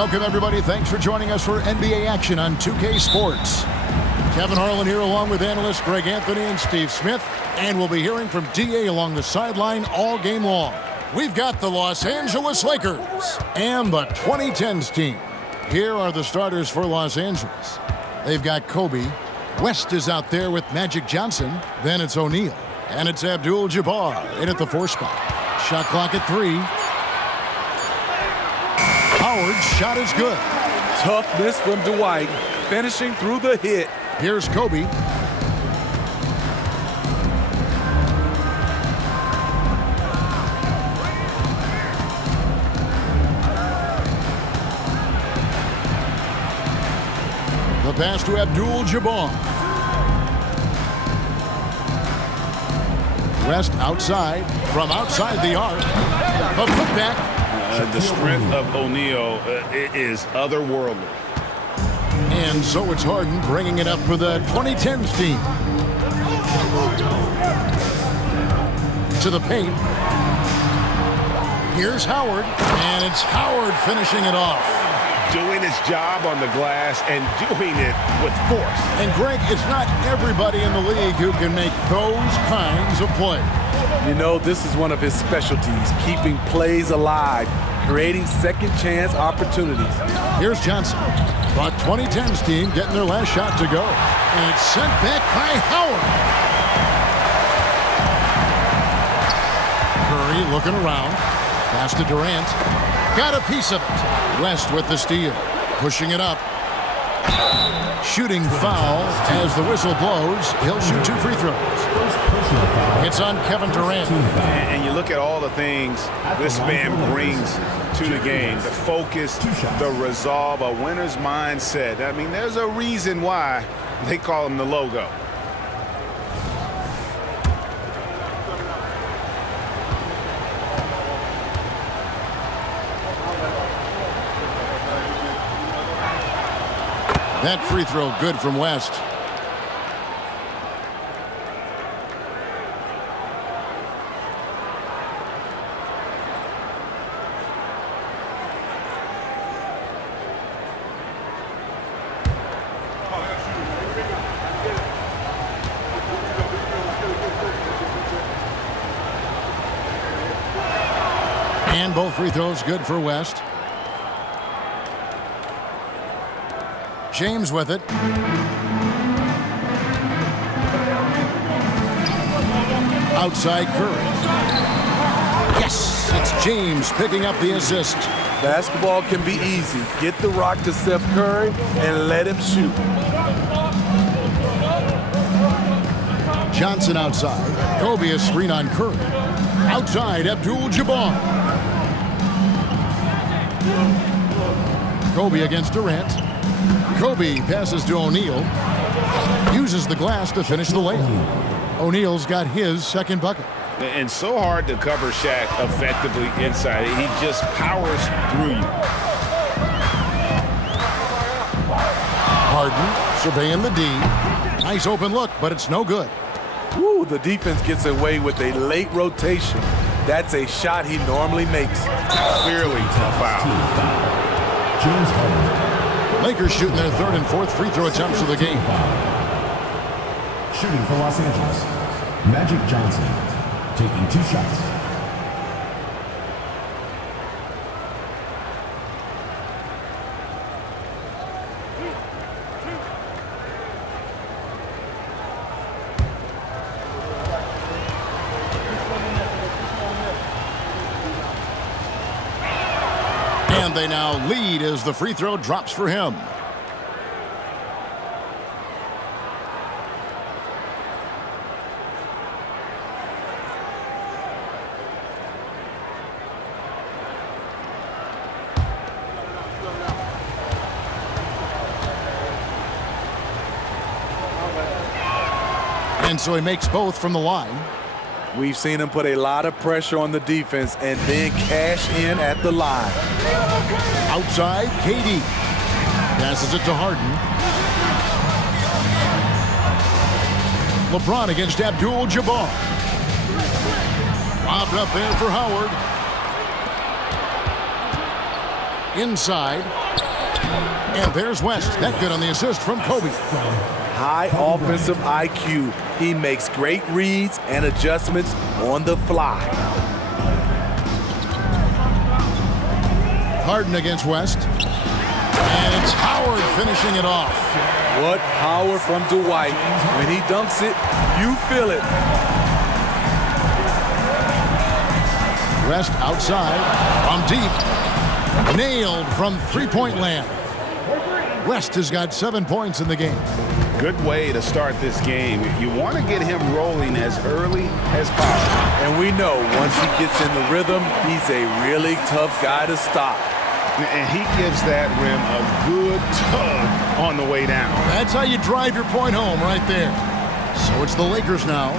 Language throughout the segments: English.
Welcome, everybody. Thanks for joining us for NBA action on 2K Sports. Kevin Harlan here along with analysts Greg Anthony and Steve Smith. And we'll be hearing from DA along the sideline all game long. We've got the Los Angeles Lakers and the 2010's team. Here are the starters for Los Angeles. They've got Kobe. West is out there with Magic Johnson. Then it's O'Neal. And it's Abdul-Jabbar in at the 4 spot. Shot clock at 3. Howard's shot is good. Toughness from Dwight, finishing through the hit. Here's Kobe. The pass to Abdul-Jabbar. West outside, from outside the arc. A putback. The strength of O'Neal is otherworldly. And so it's Harden bringing it up for the 2010's team. To the paint. Here's Howard, and it's Howard finishing it off. Doing his job on the glass and doing it with force. And Greg, it's not everybody in the league who can make those kinds of plays. You know, this is one of his specialties, keeping plays alive, creating second chance opportunities. Here's Johnson. The 2010's team getting their last shot to go. And it's sent back by Howard. Curry looking around. Pass to Durant. Got a piece of it. West with the steal. Pushing it up. Shooting foul as the whistle blows. He'll shoot 2 free throws. It's on Kevin Durant. And you look at all the things this man brings to the game. The focus, the resolve, a winner's mindset. I mean, there's a reason why they call him the logo. That free throw good from West. And both free throws good for West. James with it. Outside Curry. Yes, it's James picking up the assist. Basketball can be easy. Get the rock to Steph Curry and let him shoot. Johnson outside. Kobe a screen on Curry. Outside Abdul-Jabbar. Kobe against Durant. Kobe passes to O'Neal. Uses the glass to finish the layup. O'Neal's got his second bucket. And so hard to cover Shaq effectively inside. He just powers through you. Harden surveying the D. Nice open look, but it's no good. Ooh, the defense gets away with a late rotation. That's a shot he normally makes. Clearly a foul. James Harden. Lakers shooting their 3rd and 4th free throw attempts of the game. Shooting for Los Angeles, Magic Johnson, taking 2 shots. And they now lead as the free throw drops for him. And so he makes both from the line. We've seen him put a lot of pressure on the defense and then cash in at the line. Outside, KD. Passes it to Harden. LeBron against Abdul-Jabbar. Lobbed up there for Howard. Inside, And there's West. That good on the assist from Kobe. High offensive IQ. He makes great reads and adjustments on the fly. Harden against West. And it's Howard finishing it off. What power from Dwight. When he dunks it, you feel it. West outside from deep. Nailed from three-point land. West has got 7 points in the game. Good way to start this game. You want to get him rolling as early as possible. And we know once he gets in the rhythm, he's a really tough guy to stop. And he gives that rim a good tug on the way down. That's how you drive your point home right there. So it's the Lakers now.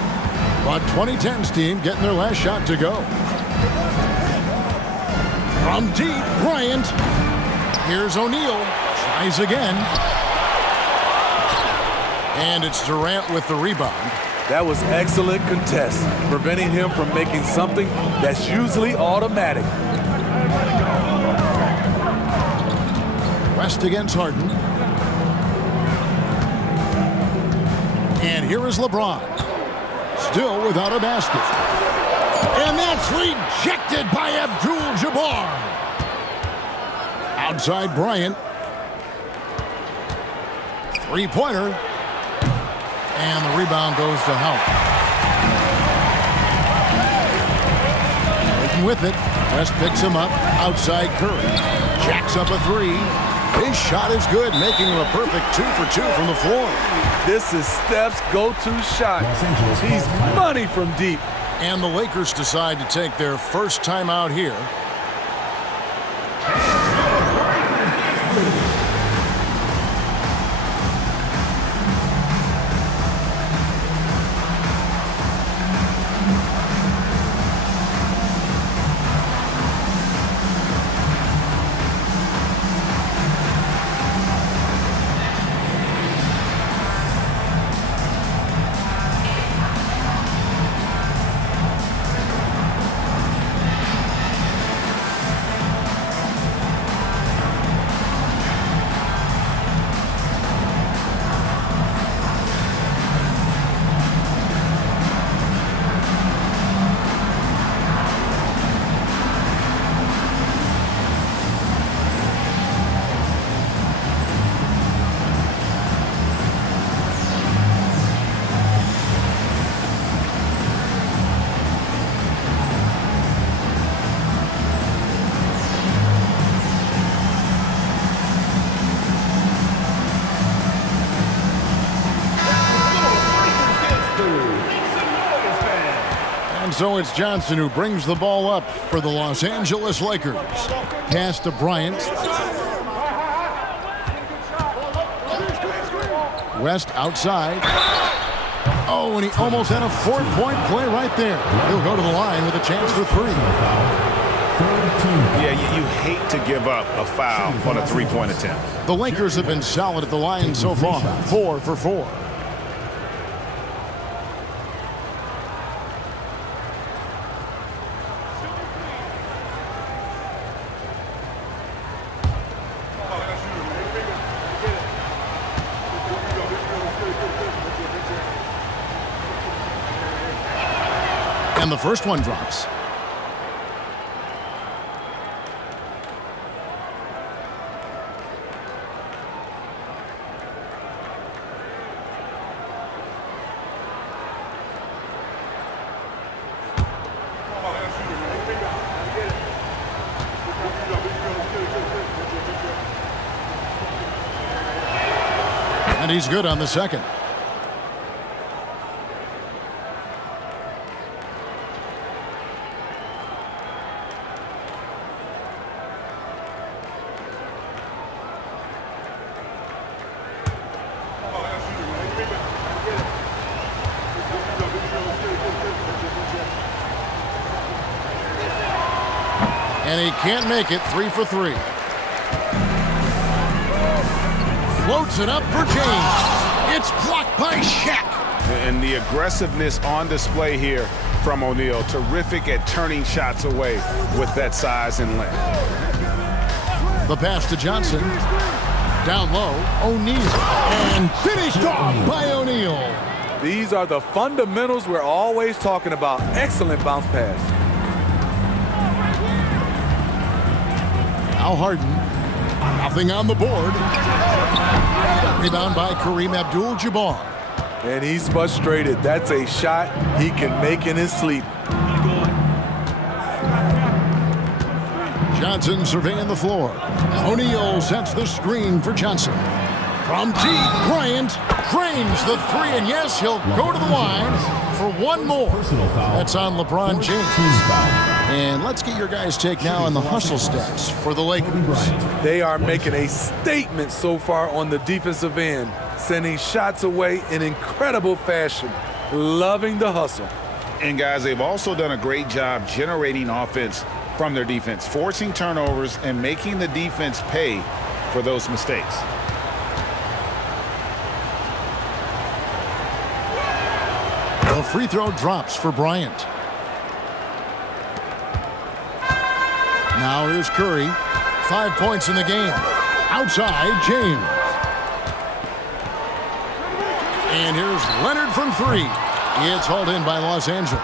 But 2010's team getting their last shot to go. From deep, Bryant. Here's O'Neal. Tries again. And it's Durant with the rebound. That was excellent contest, preventing him from making something that's usually automatic. West against Harden. And here is LeBron. Still without a basket. And that's rejected by Abdul-Jabbar. Outside Bryant. Three-pointer. And the rebound goes to Howard. Harden with it. West picks him up. Outside Curry. Jacks up a three. His shot is good, making him a perfect 2 for 2 from the floor. This is Steph's go-to shot. He's money from deep. And the Lakers decide to take their first time out here. So it's Johnson who brings the ball up for the Los Angeles Lakers. Pass to Bryant. West outside. Oh, and he almost had a 4-point play right there. He'll go to the line with a chance for three. Yeah, you hate to give up a foul on a three-point attempt. The Lakers have been solid at the line so far. 4 for 4. And the first one drops. And he's good on the second. And he can't make it. 3 for 3. Floats it up for James. It's blocked by Shaq. And the aggressiveness on display here from O'Neal. Terrific at turning shots away with that size and length. The pass to Johnson. Down low, O'Neal. And finished off by O'Neal. These are the fundamentals we're always talking about. Excellent bounce pass. Now Harden. Nothing on the board. Rebound by Kareem Abdul-Jabbar. And he's frustrated. That's a shot he can make in his sleep. Johnson surveying the floor. O'Neal sets the screen for Johnson. From deep, Bryant drains the three, and yes, he'll go to the line for one more. That's on LeBron James. And let's get your guys' take now on the hustle stats for the Lakers. They are making a statement so far on the defensive end, sending shots away in incredible fashion. Loving the hustle. And guys, they've also done a great job generating offense from their defense, forcing turnovers and making the defense pay for those mistakes. The free throw drops for Bryant. Now here's Curry. 5 points in the game. Outside, James. And here's Leonard from three. It's hauled in by Los Angeles.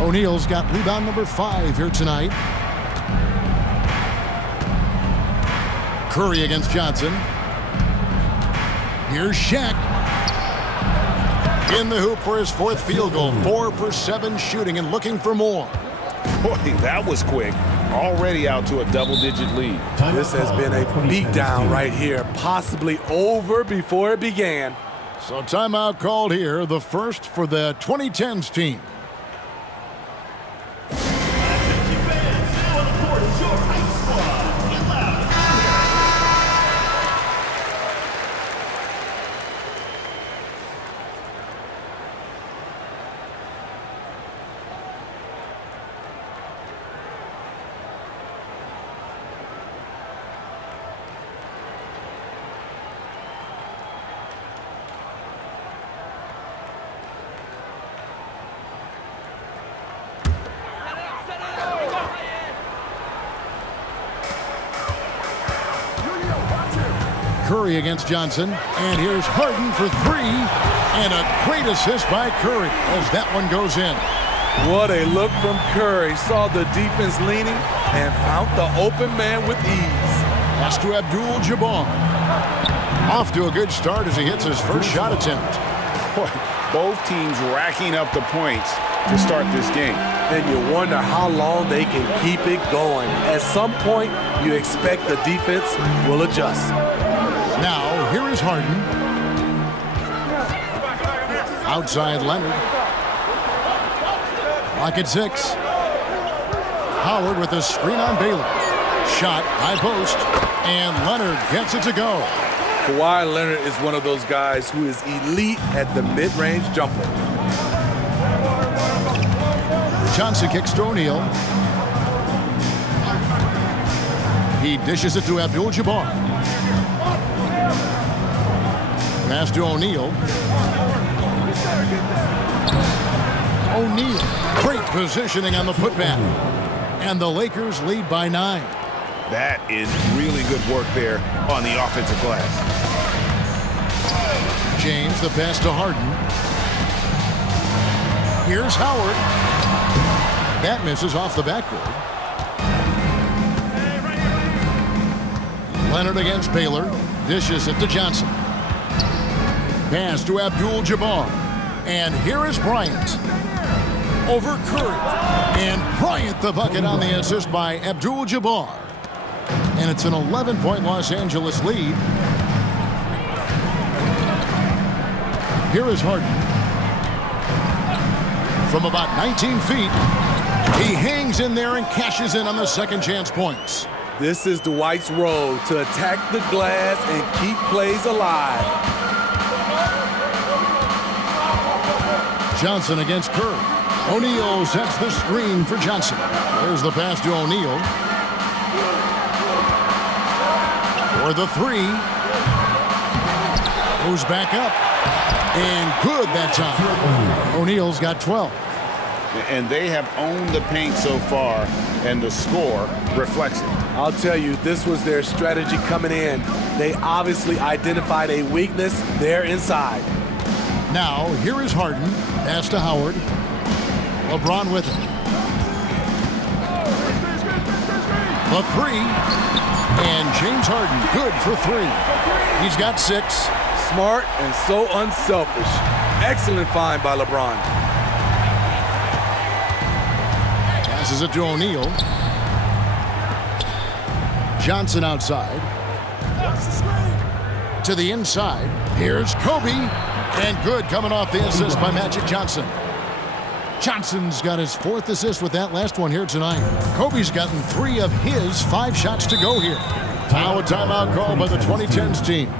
O'Neal's got rebound number 5 here tonight. Curry against Johnson. Here's Shaq. In the hoop for his 4th field goal. 4 for 7 shooting and looking for more. Boy, that was quick. Already out to a double-digit lead. This has been a beatdown right here, possibly over before it began. So timeout called here, the first for the 2010's team. Curry against Johnson, and here's Harden for 3, and a great assist by Curry as that one goes in. What a look from Curry. Saw the defense leaning and found the open man with ease. Pass to Abdul-Jabbar. Off to a good start as he hits his first shot attempt. Boy, both teams racking up the points to start this game. And you wonder how long they can keep it going. At some point, you expect the defense will adjust. Now, here is Harden. Outside Leonard. Clock at 6. Howard with a screen on Baylor. Shot, high post, and Leonard gets it to go. Kawhi Leonard is one of those guys who is elite at the mid-range jumper. Johnson kicks to O'Neal. He dishes it to Abdul-Jabbar. Pass to O'Neal. O'Neal, great positioning on the putback. And the Lakers lead by 9. That is really good work there on the offensive glass. James, the pass to Harden. Here's Howard. That misses off the backboard. Leonard against Baylor. Dishes it to Johnson. Pass to Abdul-Jabbar. And here is Bryant. Over Curry. And Bryant the bucket on the assist by Abdul-Jabbar. And it's an 11-point Los Angeles lead. Here is Harden. From about 19 feet, he hangs in there and cashes in on the second chance points. This is Dwight's role, to attack the glass and keep plays alive. Johnson against Curry. O'Neal sets the screen for Johnson. There's the pass to O'Neal. For the 3. Goes back up. And good that time. O'Neal's got 12. and they have owned the paint so far, and the score reflects it. I'll tell you, this was their strategy coming in. They obviously identified a weakness there inside. Now, here is Harden. Pass to Howard. LeBron with it. The three. And James Harden, good for three. He's got 6. Smart and so unselfish. Excellent find by LeBron. Passes it to O'Neal. Johnson outside. To the inside. Here's Kobe. And good coming off the assist by Magic Johnson. Johnson's got his 4th assist with that last one here tonight. Kobe's gotten 3 of his 5 shots to go here. Now a timeout call by the 2010s team.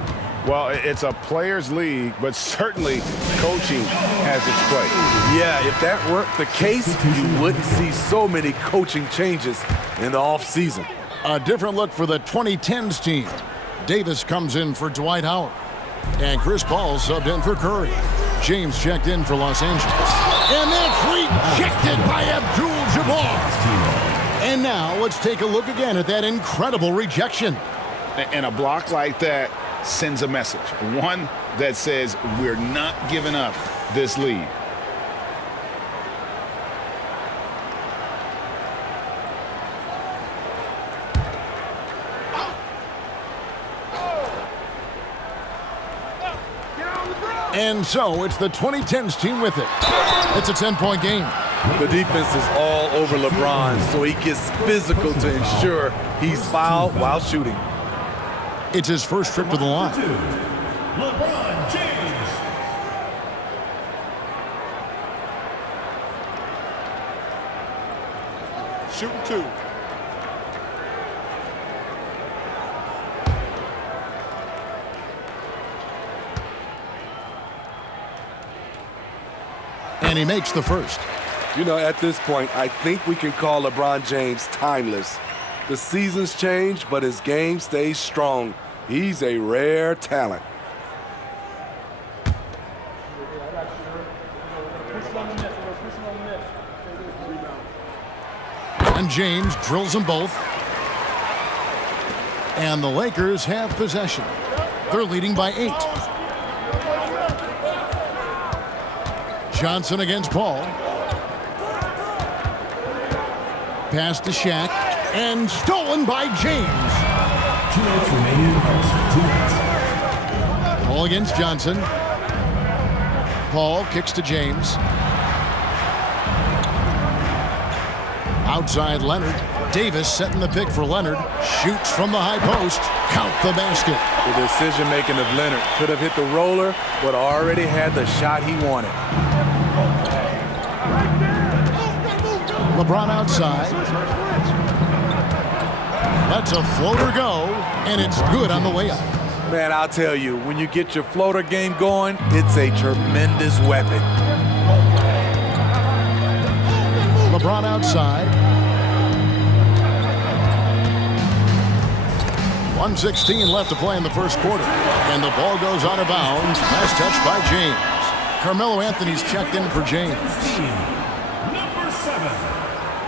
Well, it's a players' league, but certainly coaching has its place. Yeah, if that weren't the case, you wouldn't see so many coaching changes in the offseason. A different look for the 2010s team. Davis comes in for Dwight Howard. And Chris Paul subbed in for Curry. James checked in for Los Angeles. And that's rejected by Abdul-Jabbar. And now let's take a look again at that incredible rejection. And a block like that sends a message. One that says we're not giving up this lead. And so it's the 2010s team with it. It's a 10-point game. The defense is all over LeBron, so he gets physical to ensure he's fouled while shooting. It's his first trip to the line. LeBron James. Shooting 2. And he makes the first. You know, at this point, I think we can call LeBron James timeless. The seasons change, but his game stays strong. He's a rare talent. And James drills them both. And the Lakers have possession. They're leading by 8. Johnson against Paul. Pass to Shaq. And stolen by James. 2 minutes remaining. 2 minutes. Paul against Johnson. Paul kicks to James. Outside Leonard. Davis setting the pick for Leonard. Shoots from the high post. Count the basket. The decision-making of Leonard could have hit the roller, but already had the shot he wanted. LeBron outside. Lets a floater go, and it's good on the way up. Man, I'll tell you, when you get your floater game going, it's a tremendous weapon. LeBron outside. 1:16 left to play in the first quarter. And the ball goes out of bounds. Last touch by James. Carmelo Anthony's checked in for James. Number 7,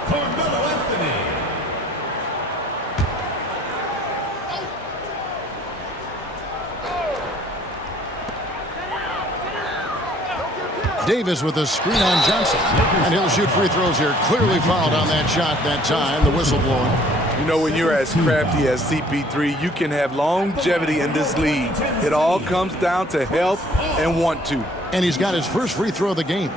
Carmelo Anthony. Davis with a screen on Johnson. And he'll shoot free throws here. Clearly fouled on that shot that time. The whistle blowing. You know, when you're as crafty as CP3, you can have longevity in this league. It all comes down to health and want to. And he's got his first free throw of the game.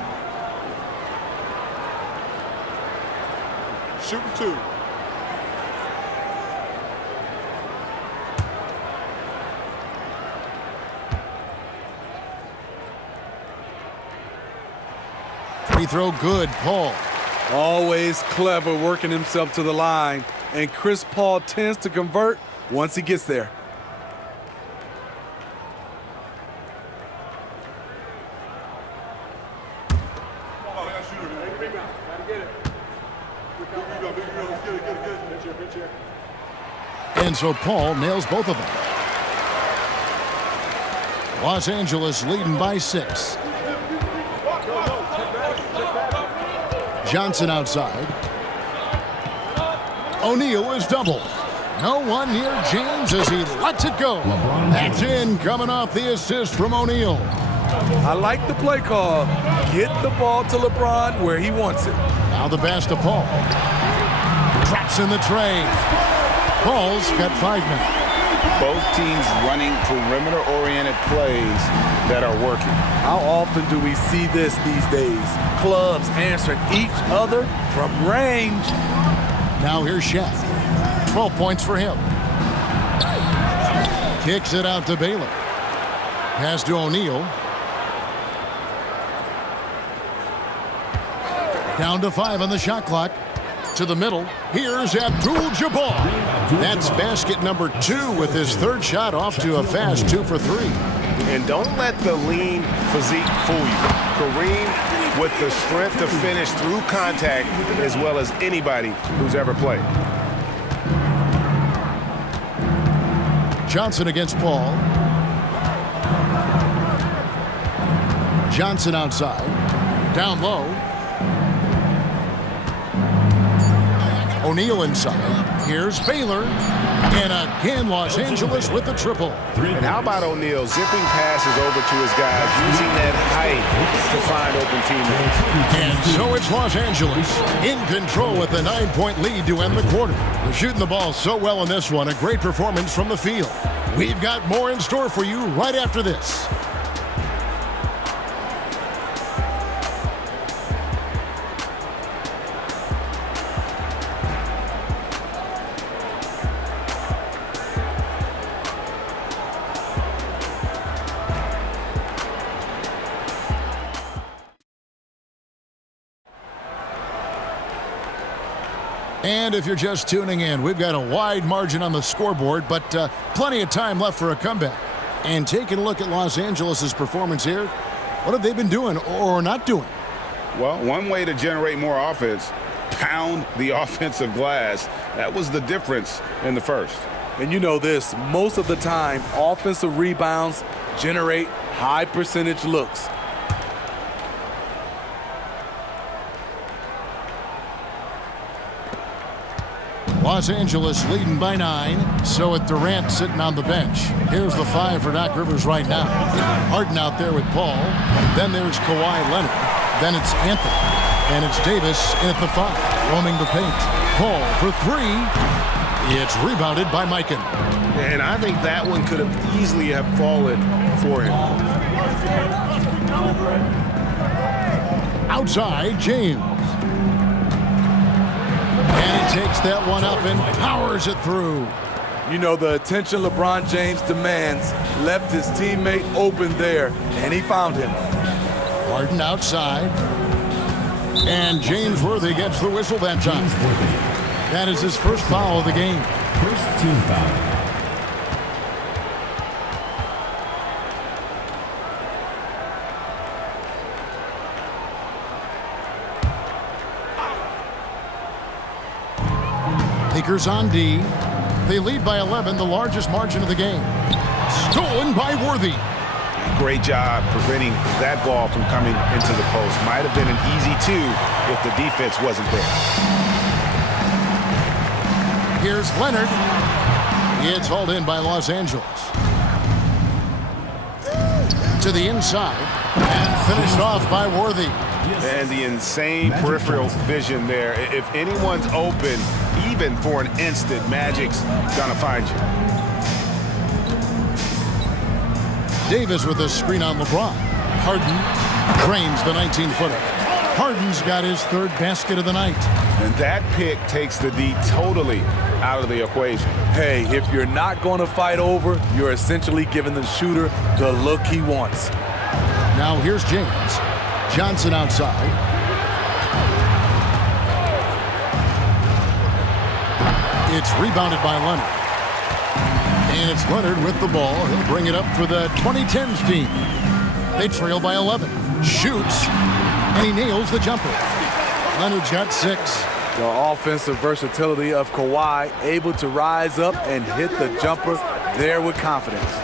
Shooting 2. Free throw good, Paul. Always clever working himself to the line. And Chris Paul tends to convert once he gets there. And so Paul nails both of them. Los Angeles leading by 6. Johnson outside. O'Neal is double. No one near James as he lets it go. That's in, coming off the assist from O'Neal. I like the play call. Get the ball to LeBron where he wants it. Now the pass to Paul. Drops in the tray. Paul's got 5 now. Both teams running perimeter-oriented plays that are working. How often do we see this these days? Clubs answering each other from range. Now here's Shaq. 12 points for him. Kicks it out to Baylor. Pass to O'Neal. Down to 5 on the shot clock. To the middle. Here's Abdul-Jabbar. That's basket number 2 with his 3rd shot off to a fast 2 for 3. And don't let the lean physique fool you. Kareem with the strength to finish through contact as well as anybody who's ever played. Johnson against Paul. Johnson outside. Down low. O'Neal inside. Here's Baylor. And again, Los Angeles with the triple. And how about O'Neal zipping passes over to his guys, using that height to find open teammates. And so it's Los Angeles in control with a 9-point lead to end the quarter. They're shooting the ball so well in this one. A great performance from the field. We've got more in store for you right after this. And if you're just tuning in, we've got a wide margin on the scoreboard, but plenty of time left for a comeback. And taking a look at Los Angeles' performance here, what have they been doing or not doing? Well, one way to generate more offense, pound the offensive glass. That was the difference in the first. And you know this, most of the time, offensive rebounds generate high percentage looks. Los Angeles leading by 9. So with Durant sitting on the bench. Here's the 5 for Doc Rivers right now. Harden out there with Paul. Then there's Kawhi Leonard. Then it's Anthony. And it's Davis in at the 5, roaming the paint. Paul for 3. It's rebounded by Mikan. And I think that one could have easily have fallen for him. Outside, James. And he takes that one up and powers it through. You know, the attention LeBron James demands left his teammate open there, and he found him. Harden outside. And James Worthy gets the whistle that time. That is his first foul of the game. First team foul. Lakers on D. They lead by 11, the largest margin of the game. Stolen by Worthy. Great job preventing that ball from coming into the post. Might have been an easy 2 if the defense wasn't there. Here's Leonard. It's hauled in by Los Angeles. To the inside. And finished off by Worthy. And the insane peripheral vision there. If anyone's open, even for an instant, Magic's gonna find you. Davis with a screen on LeBron. Harden drains the 19-footer. Harden's got his 3rd basket of the night. And that pick takes the D totally out of the equation. Hey, if you're not going to fight over, you're essentially giving the shooter the look he wants. Now here's James. Johnson outside. It's rebounded by Leonard. And it's Leonard with the ball. He'll bring it up for the 2010's team. They trail by 11. Shoots. And he nails the jumper. Leonard's got 6. The offensive versatility of Kawhi, able to rise up and hit the jumper there with confidence.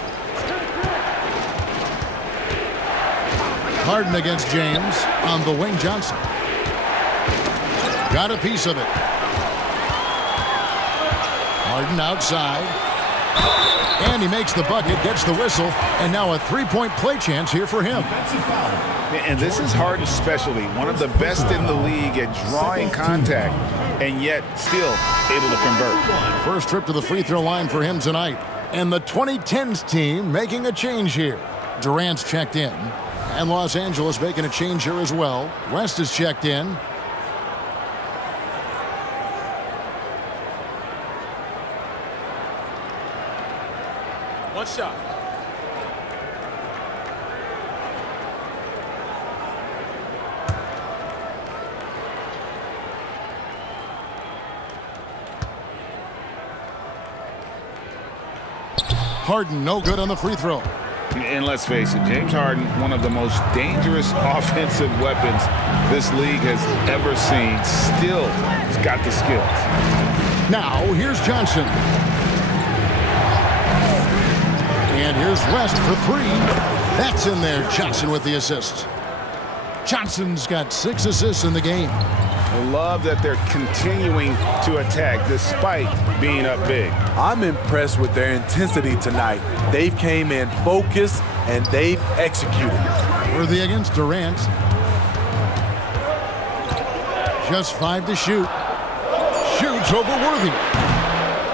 Harden against James on the wing. Johnson. Got a piece of it. Harden outside. And he makes the bucket, gets the whistle, and now a three-point play chance here for him. And this is Harden's specialty, one of the best in the league at drawing contact, and yet still able to convert. First trip to the free throw line for him tonight. And the 2010's team making a change here. Durant's checked in. And Los Angeles making a change here as well. West is checked in. One shot. Harden no good on the free throw. And let's face it, James Harden, one of the most dangerous offensive weapons this league has ever seen, still has got the skills. Now, here's Johnson. And here's West for three. That's in there. Johnson with the assist. Johnson's got 6 assists in the game. I love that they're continuing to attack despite being up big. I'm impressed with their intensity tonight. They've came in focused and they've executed. Worthy against Durant. Just 5 to shoot. Shoots over Worthy.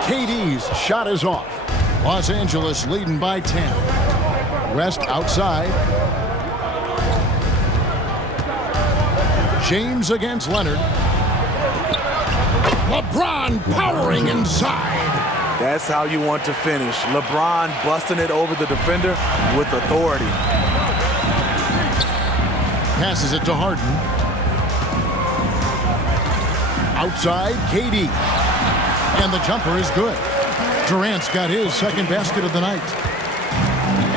KD's shot is off. Los Angeles leading by 10. West outside. James against Leonard. LeBron powering inside. That's how you want to finish. LeBron busting it over the defender with authority. Passes it to Harden. Outside, KD. And the jumper is good. Durant's got his second basket of the night.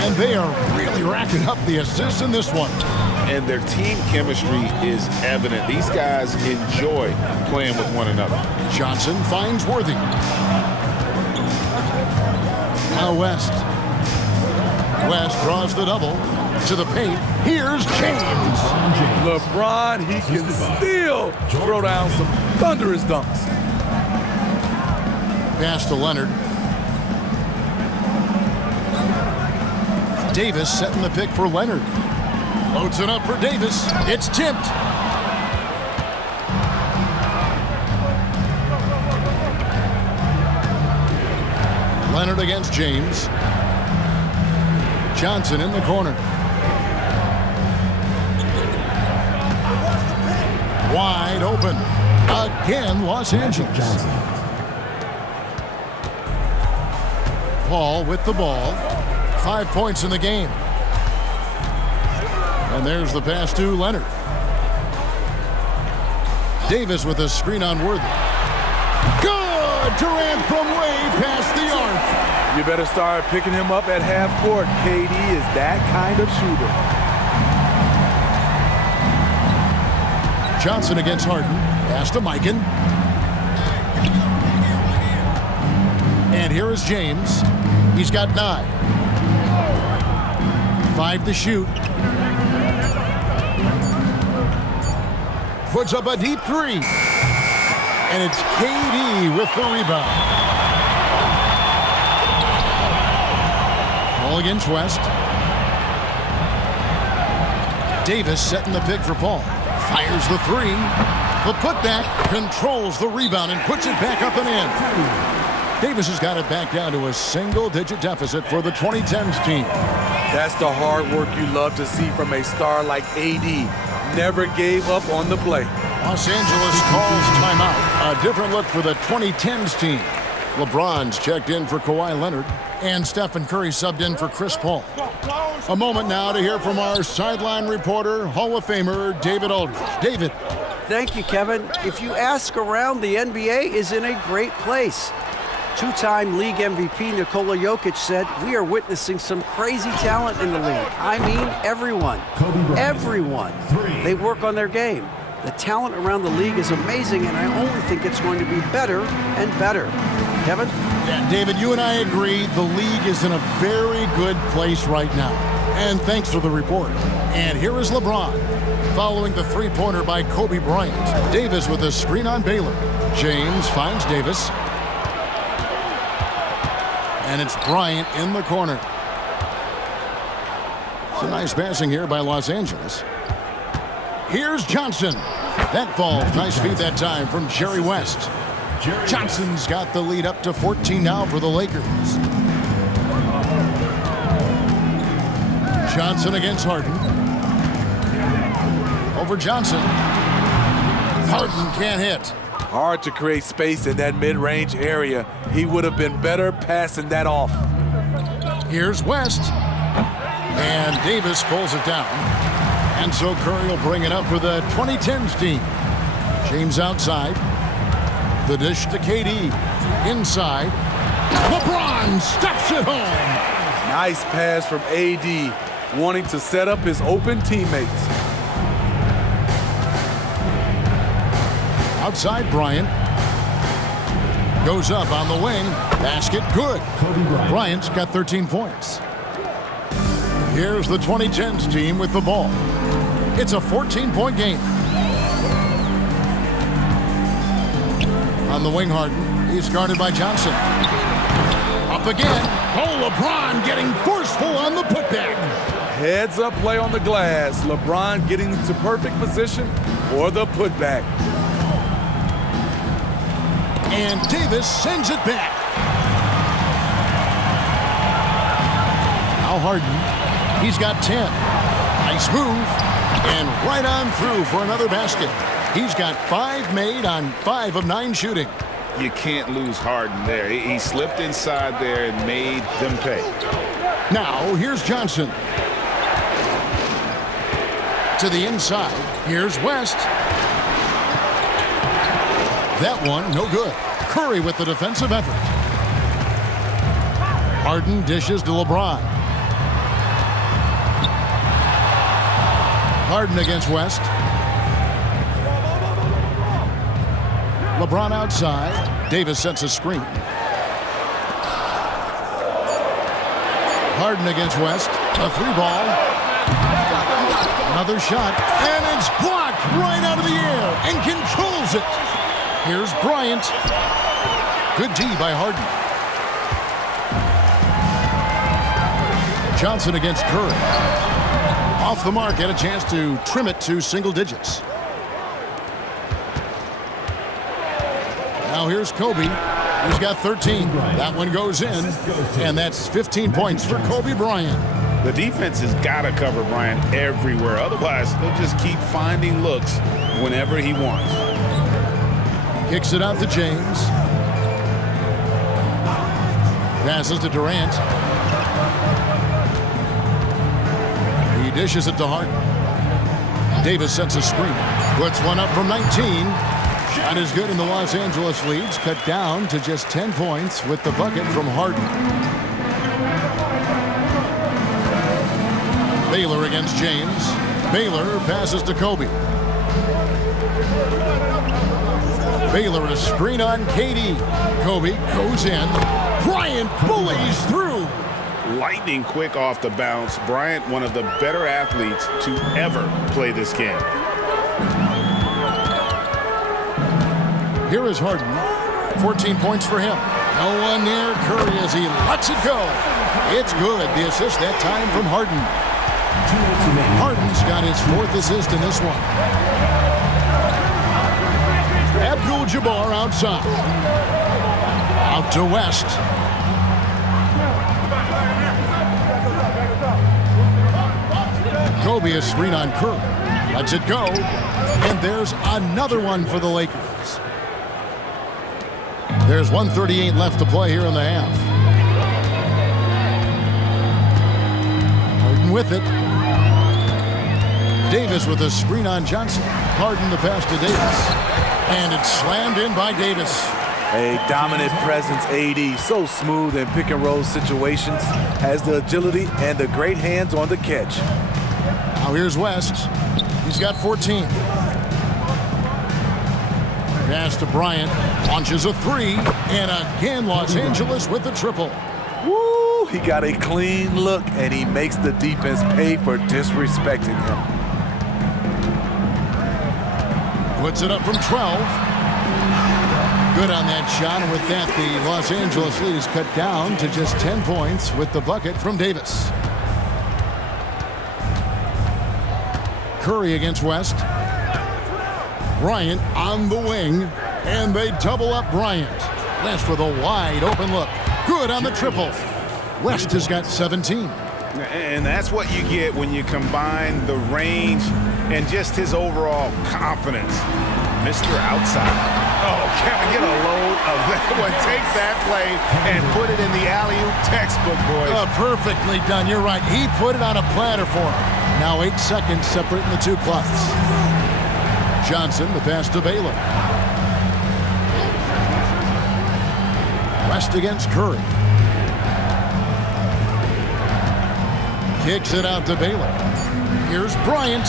And they are really racking up the assists in this one. And their team chemistry is evident. These guys enjoy playing with one another. Johnson finds Worthy. Now West. West draws the double to the paint. Here's James. LeBron, he can still throw down some thunderous dunks. Pass to Leonard. Davis setting the pick for Leonard. Loads it up for Davis. It's tipped. Leonard against James. Johnson in the corner. Wide open. Again, Los Angeles. Paul with the ball. 5 points in the game. And there's the pass to Leonard. Davis with a screen on Worthy. Good! Durant from way past the arc. You better start picking him up at half court. KD is that kind of shooter. Johnson against Harden. Pass to Mikan. And here is James. He's got 9. 5 to shoot. Puts up a deep 3. And it's KD with the rebound. Paul against West. Davis setting the pick for Paul. Fires the 3. The putback controls the rebound and puts it back up and in. Davis has got it back down to a single-digit deficit for the 2010's team. That's the hard work you love to see from a star like AD. Never gave up on the play. Los Angeles calls timeout. A different look for the 2010's team. LeBron's checked in for Kawhi Leonard, and Stephen Curry subbed in for Chris Paul. A moment now to hear from our sideline reporter, Hall of Famer David Aldridge. David. Thank you, Kevin. If you ask around, the NBA is in a great place. Two-time league MVP Nikola Jokic said, "We are witnessing some crazy talent in the league." I mean, everyone. Everyone. They work on their game. The talent around the league is amazing, and I only think it's going to be better and better. Kevin? Yeah, David, you and I agree the league is in a very good place right now. And thanks for the report. And here is LeBron. following the three-pointer by Kobe Bryant. Davis with a screen on Baylor. James finds Davis. And it's Bryant in the corner. It's a nice passing here by Los Angeles. Here's Johnson. That falls. Nice feed that time from Jerry West. Johnson's got the lead up to 14 now for the Lakers. Johnson against Harden. Over Johnson. Harden can't hit. Hard to create space in that mid-range area. He would have been better passing that off. Here's West. And Davis pulls it down. And so Curry will bring it up for the 2010's team. James outside. The dish to KD. Inside. LeBron stuffs it home. Nice pass from AD, wanting to set up his open teammates. Outside Bryant. Goes up on the wing. Basket good. Bryant's got 13 points. Here's the 2010's team with the ball. It's a 14-point game. On the wing, Harden. He's guarded by Johnson. Up again. Oh, LeBron getting forceful on the putback. Heads-up play on the glass. LeBron getting into perfect position for the putback. And Davis sends it back. Now Harden. He's got 10. Nice move. And right on through for another basket. He's got 5 made on 5 of 9 shooting. You can't lose Harden there. He slipped inside there and made them pay. Now here's Johnson. To the inside. Here's West. That one, no good. Curry with the defensive effort. Harden dishes to LeBron. Harden against West. LeBron outside. Davis sets a screen. Harden against West. A 3-ball. Another shot. And it's blocked right out of the air and controls it. Here's Bryant. Good D by Harden. Johnson against Curry. Off the mark, had a chance to trim it to single digits. Now here's Kobe. He's got 13. That one goes in, and that's 15 points for Kobe Bryant. The defense has got to cover Bryant everywhere. Otherwise, they'll just keep finding looks whenever he wants. Kicks it out to James. Passes to Durant. He dishes it to Harden. Davis sets a screen. Puts one up from 19. Shot is good, and the Los Angeles leads cut down to just 10 points with the bucket from Harden. Baylor against James. Baylor passes to Kobe. Baylor a screen on KD. Kobe goes in. Bryant bullies through. Lightning quick off the bounce. Bryant, one of the better athletes to ever play this game. Here is Harden. 14 points for him. No one near Curry as he lets it go. It's good. The assist that time from Harden. Harden's got his 4th assist in this one. Abdul-Jabbar outside. Out to West. Kobe a screen on Curry. Lets it go. And there's another one for the Lakers. There's 1:38 left to play here in the half. Harden with it. Davis with a screen on Johnson. Harden the pass to Davis. And it's slammed in by Davis. A dominant presence, AD. So smooth in pick-and-roll situations. Has the agility and the great hands on the catch. Now here's West. He's got 14. Pass to Bryant. Launches a 3. And again, Los Angeles with the triple. Woo! He got a clean look, and he makes the defense pay for disrespecting him. Puts it up from 12. Good on that shot, and with that, the Los Angeles lead is cut down to just 10 points with the bucket from Davis. Curry against West. Bryant on the wing, and they double up Bryant. West with a wide open look. Good on the triple. West has got 17. And that's what you get when you combine the range and just his overall confidence. Mr. Outside. Oh, Kevin, get a load of that one. Take that play and put it in the alley-oop textbook, boys. Perfectly done. You're right. He put it on a platter for him. Now 8 seconds separating the two clocks. Johnson, the pass to Baylor. West against Curry. Kicks it out to Baylor. Here's Bryant.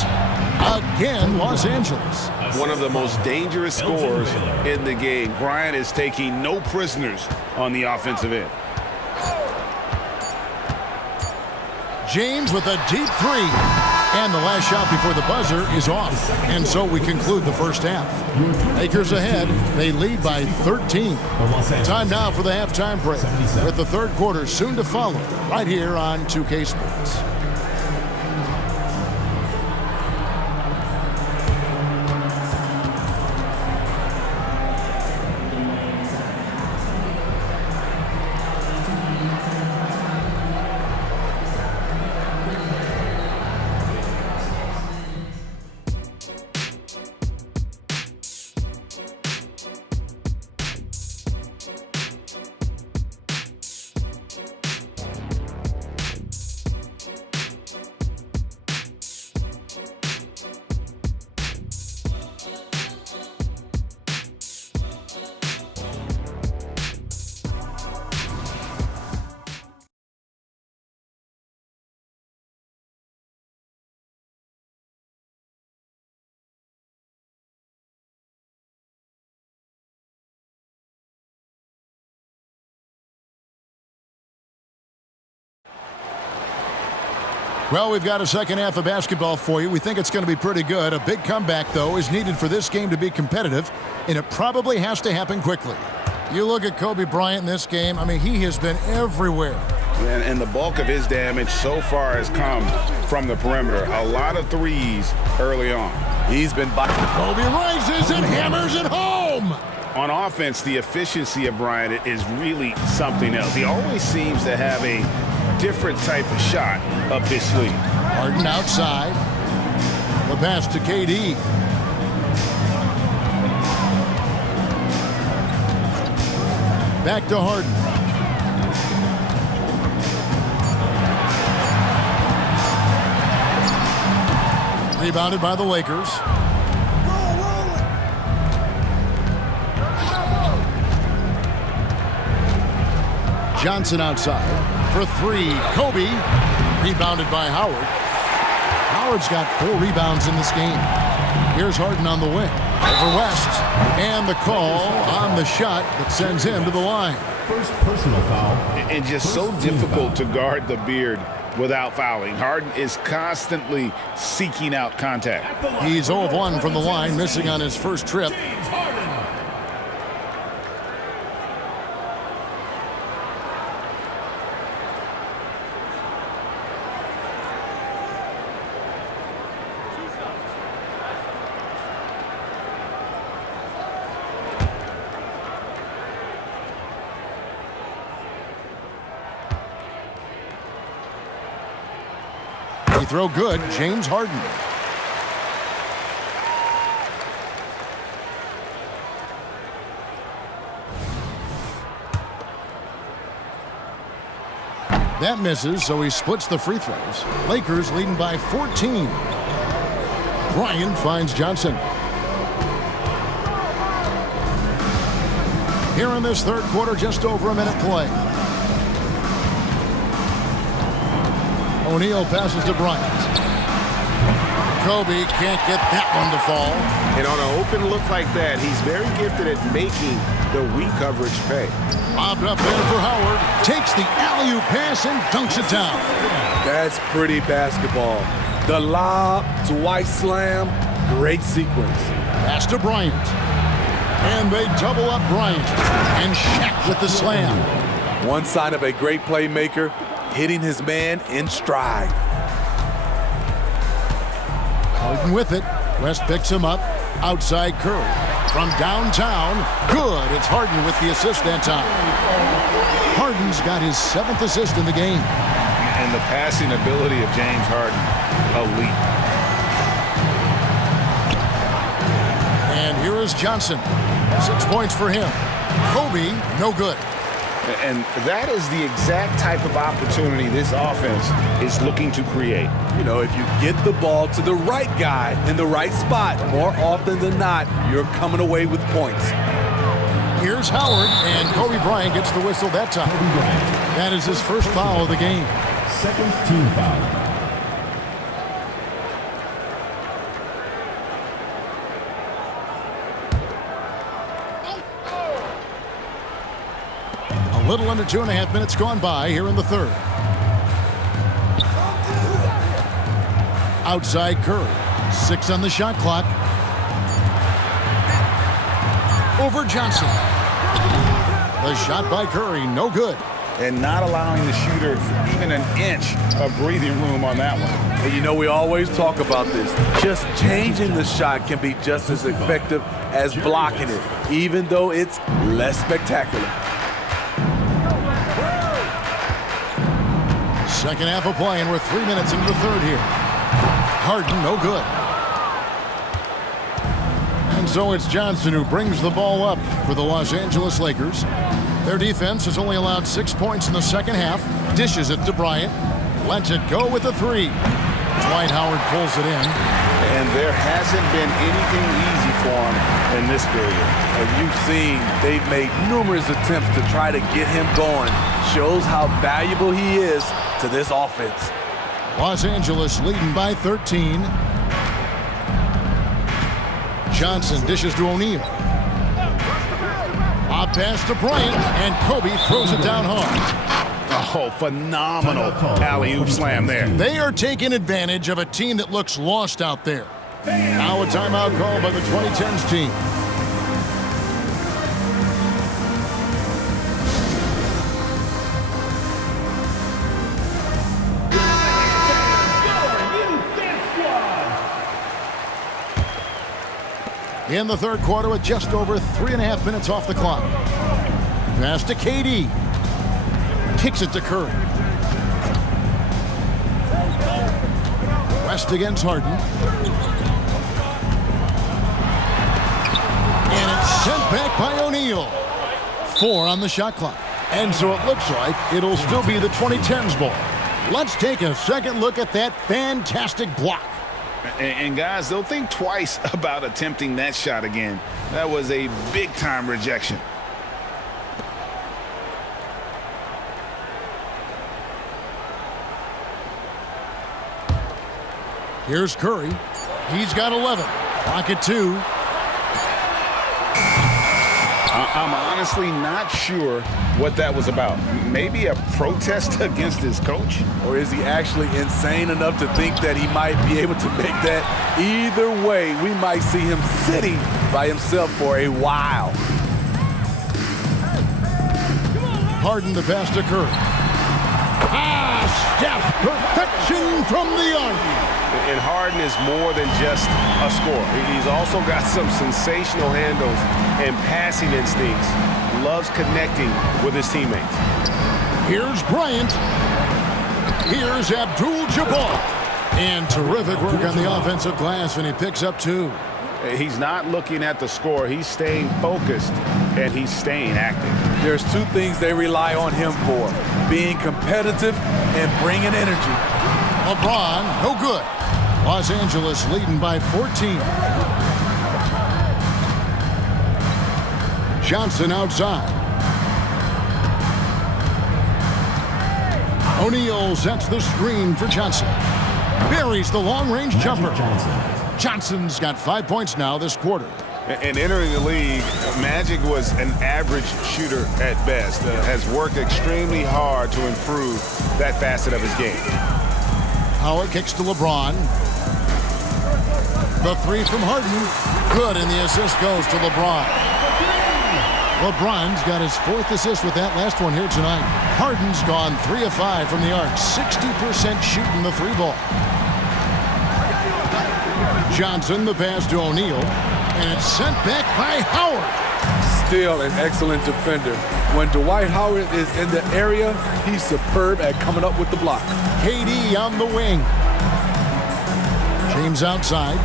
Again, Los Angeles. One of the most dangerous scorers in the game. Bryant is taking no prisoners on the offensive end. James with a deep three. And the last shot before the buzzer is off. And so we conclude the first half. Lakers ahead. They lead by 13. Time now for the halftime break, with the third quarter soon to follow right here on 2K Sports. Well, we've got a second half of basketball for you. We think it's going to be pretty good. A big comeback, though, is needed for this game to be competitive, and it probably has to happen quickly. You look at Kobe Bryant in this game, I mean, he has been everywhere. And the bulk of his damage so far has come from the perimeter. A lot of threes early on. He's been Kobe rises and hammers it home. On offense, the efficiency of Bryant is really something else. He always seems to have a different type of shot up his sleeve. Harden outside. The pass to KD. Back to Harden. Rebounded by the Lakers. Johnson outside for three. Kobe, rebounded by Howard. Howard's got 4 rebounds in this game. Here's Harden on the wing. Over West. And the call on the shot that sends him to the line. First personal foul. And just so difficult to guard the beard without fouling. Harden is constantly seeking out contact. He's 0 of 1 from the line, missing on his first trip. Free throw good, James Harden. That misses, so he splits the free throws. Lakers leading by 14. Bryant finds Johnson. Here in this third quarter, just over a minute play. O'Neal passes to Bryant. Kobe can't get that one to fall. And on an open look like that, he's very gifted at making the weak coverage pay. Lobbed up there for Howard. Takes the alley-oop pass and dunks it down. That's pretty basketball. The lob to white slam, great sequence. Pass to Bryant. And they double up Bryant. And Shaq with the slam. One sign of a great playmaker, hitting his man in stride. Harden with it. West picks him up. Outside Curry. From downtown. Good. It's Harden with the assist that time. Harden's got his 7th assist in the game. And the passing ability of James Harden, elite. And here is Johnson. 6 points for him. Kobe, no good. And that is the exact type of opportunity this offense is looking to create. You know, if you get the ball to the right guy in the right spot, more often than not, you're coming away with points. Here's Howard, and Kobe Bryant gets the whistle that time. That is his first foul of the game. Second team foul. A little under 2.5 minutes gone by here in the third. Outside Curry. 6 on the shot clock. Over Johnson. The shot by Curry, no good. And not allowing the shooter even an inch of breathing room on that one. And you know, we always talk about this. Just changing the shot can be just as effective as blocking it, even though it's less spectacular. Second half of play, and we're 3 minutes into the third here. Harden, no good. And so it's Johnson who brings the ball up for the Los Angeles Lakers. Their defense has only allowed 6 points in the second half. Dishes it to Bryant. Lets it go with a 3. Dwight Howard pulls it in. And there hasn't been anything easy for him in this period. And you've seen they've made numerous attempts to try to get him going. Shows how valuable he is to this offense. Los Angeles leading by 13. Johnson dishes to O'Neal. Lob pass to Bryant, and Kobe throws it down hard. Oh, phenomenal alley-oop slam there. They are taking advantage of a team that looks lost out there. Now a timeout call by the 2010's team. In the third quarter with just over 3.5 minutes off the clock. Pass to KD. Kicks it to Curry. West against Harden. And it's sent back by O'Neal. 4 on the shot clock. And so it looks like it'll still be the 2010's ball. Let's take a second look at that fantastic block. And guys, they'll think twice about attempting that shot again. That was a big-time rejection. Here's Curry. He's got 11. Clock at 2. I'm honestly not sure what that was about. Maybe a protest against his coach? Or is he actually insane enough to think that he might be able to make that? Either way, we might see him sitting by himself for a while. Harden the pass to Curry. Steph, perfection from the arc. And Harden is more than just a scorer. He's also got some sensational handles and passing instincts. Loves connecting with his teammates. Here's Bryant. Here's Abdul-Jabbar. And terrific work on the offensive glass, and he picks up 2. He's not looking at the score. He's staying focused, and he's staying active. There's 2 things they rely on him for: being competitive and bringing energy. LeBron, no good. Los Angeles leading by 14. Johnson outside. O'Neal sets the screen for Johnson. Buries the long-range jumper. Johnson's got 5 points now this quarter. And entering the league, Magic was an average shooter at best. Has worked extremely hard to improve that facet of his game. Howard kicks to LeBron. The 3 from Harden. Good, and the assist goes to LeBron. LeBron's got his 4th assist with that last one here tonight. Harden's gone 3 of 5 from the arc, 60% shooting the 3-ball. Johnson, the pass to O'Neal, and it's sent back by Howard. Still an excellent defender. When Dwight Howard is in the area, he's superb at coming up with the block. KD on the wing. James outside.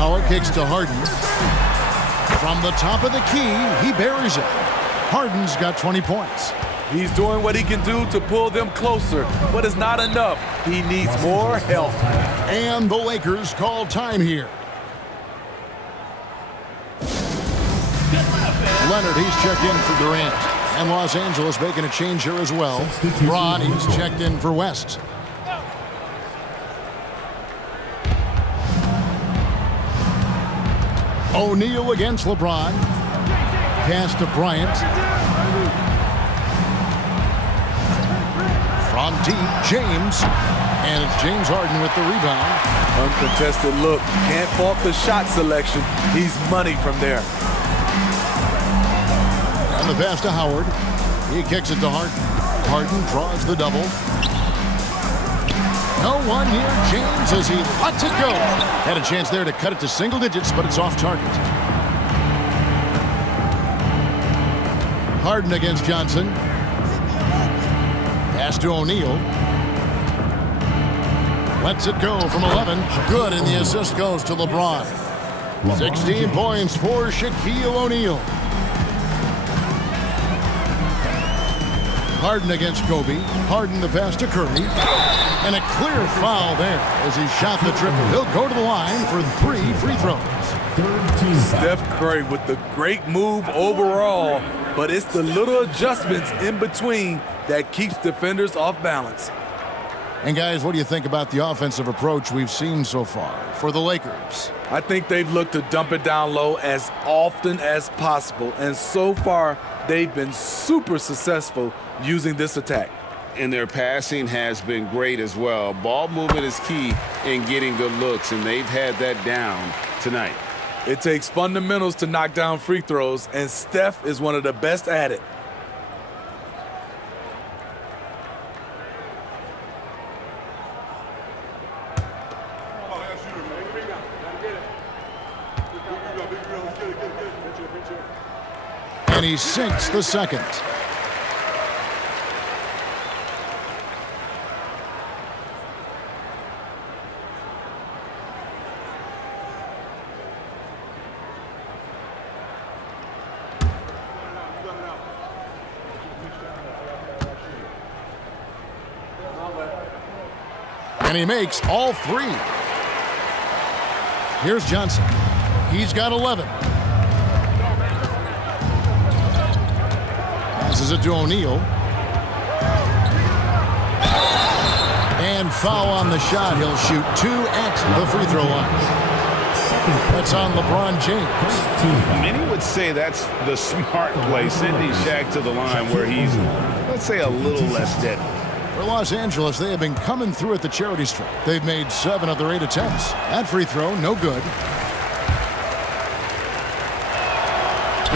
Howard kicks to Harden. From the top of the key, he buries it. Harden's got 20 points. He's doing what he can do to pull them closer, but it's not enough. He needs more help. And the Lakers call time here. Leonard, he's checked in for Durant. And Los Angeles making a change here as well. Braun, he's checked in for West. O'Neal against LeBron. Pass to Bryant. From deep, James. And it's James Harden with the rebound. Uncontested look. Can't fault the shot selection. He's money from there. And the pass to Howard. He kicks it to Harden. Harden draws the double. No one near James as he lets it go. Had a chance there to cut it to single digits, but it's off target. Harden against Johnson. Pass to O'Neal. Lets it go from 11. Good, and the assist goes to LeBron. 16 points for Shaquille O'Neal. Harden against Kobe. Harden the pass to Curry. And a clear foul there as he shot the triple. He'll go to the line for 3 free throws. Steph Curry with the great move overall, but it's the little adjustments in between that keeps defenders off balance. And guys, what do you think about the offensive approach we've seen so far for the Lakers? I think they've looked to dump it down low as often as possible, and so far they've been super successful using this attack. And their passing has been great as well. Ball movement is key in getting good looks, and they've had that down tonight. It takes fundamentals to knock down free throws, and Steph is one of the best at it. And he sinks the second. And he makes all 3. Here's Johnson. He's got 11. Passes it to O'Neal. And foul on the shot. He'll shoot 2 at the free throw line. That's on LeBron James. Many would say that's the smart play, sending Shaq to the line where he's, let's say, a little less deadly. For Los Angeles, they have been coming through at the charity stripe. They've made 7 of their 8 attempts. That free throw, no good.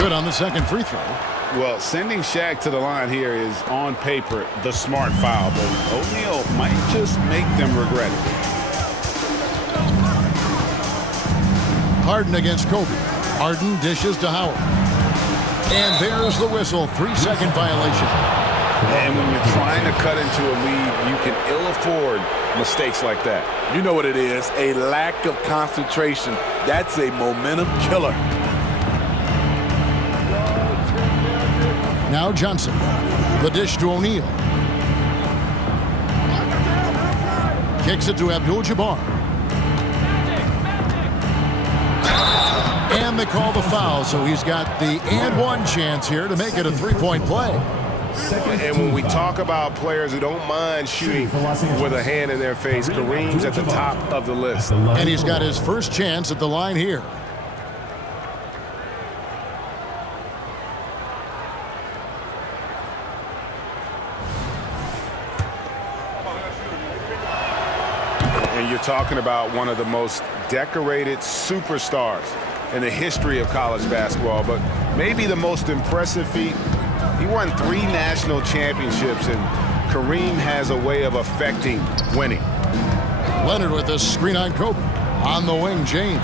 Good on the second free throw. Well, sending Shaq to the line here is, on paper, the smart foul, but O'Neal might just make them regret it. Harden against Kobe. Harden dishes to Howard. And there's the whistle. 3-second violation. And when you're trying to cut into a lead, you can ill afford mistakes like that. You know what it is, a lack of concentration. That's a momentum killer. Now Johnson. The dish to O'Neal. Kicks it to Abdul-Jabbar. And they call the foul, so he's got the and one chance here to make it a 3-point play. And when we talk about players who don't mind shooting with a hand in their face, Kareem's at the top of the list. And he's got his first chance at the line here. And you're talking about one of the most decorated superstars in the history of college basketball, but maybe the most impressive feat, he won 3 national championships, and Kareem has a way of affecting winning. Leonard with a screen on Kobe. On the wing, James.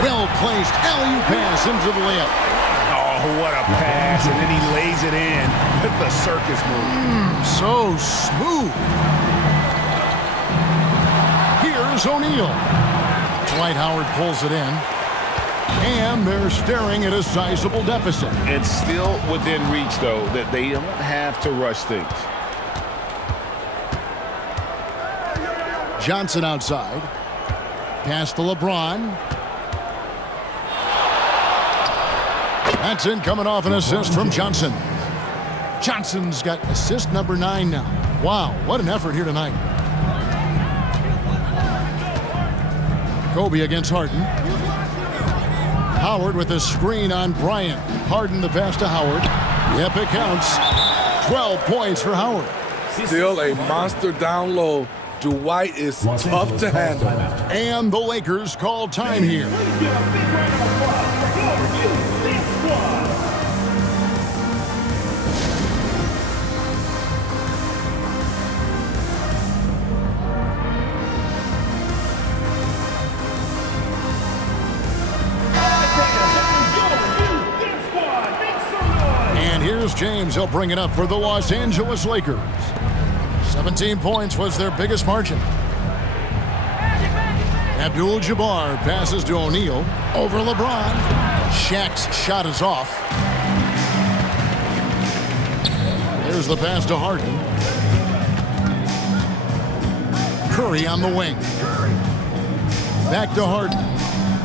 Well-placed alley-oop pass into the layup. Oh, what a pass, and then he lays it in with the circus move. So smooth. Here's O'Neal. Dwight Howard pulls it in. And they're staring at a sizable deficit. It's still within reach, though, that they don't have to rush things. Johnson outside. Pass to LeBron. That's in, coming off an assist from Johnson. Johnson's got assist number 9 now. Wow, what an effort here tonight. Kobe against Harden. Howard with a screen on Bryant. Harden the pass to Howard. Yep, it counts. 12 points for Howard. Still a monster down low. Dwight is tough to handle. And the Lakers call time here. And here's James. He'll bring it up for the Los Angeles Lakers. 17 points was their biggest margin. Abdul-Jabbar passes to O'Neal. Over LeBron. Shaq's shot is off. There's the pass to Harden. Curry on the wing. Back to Harden.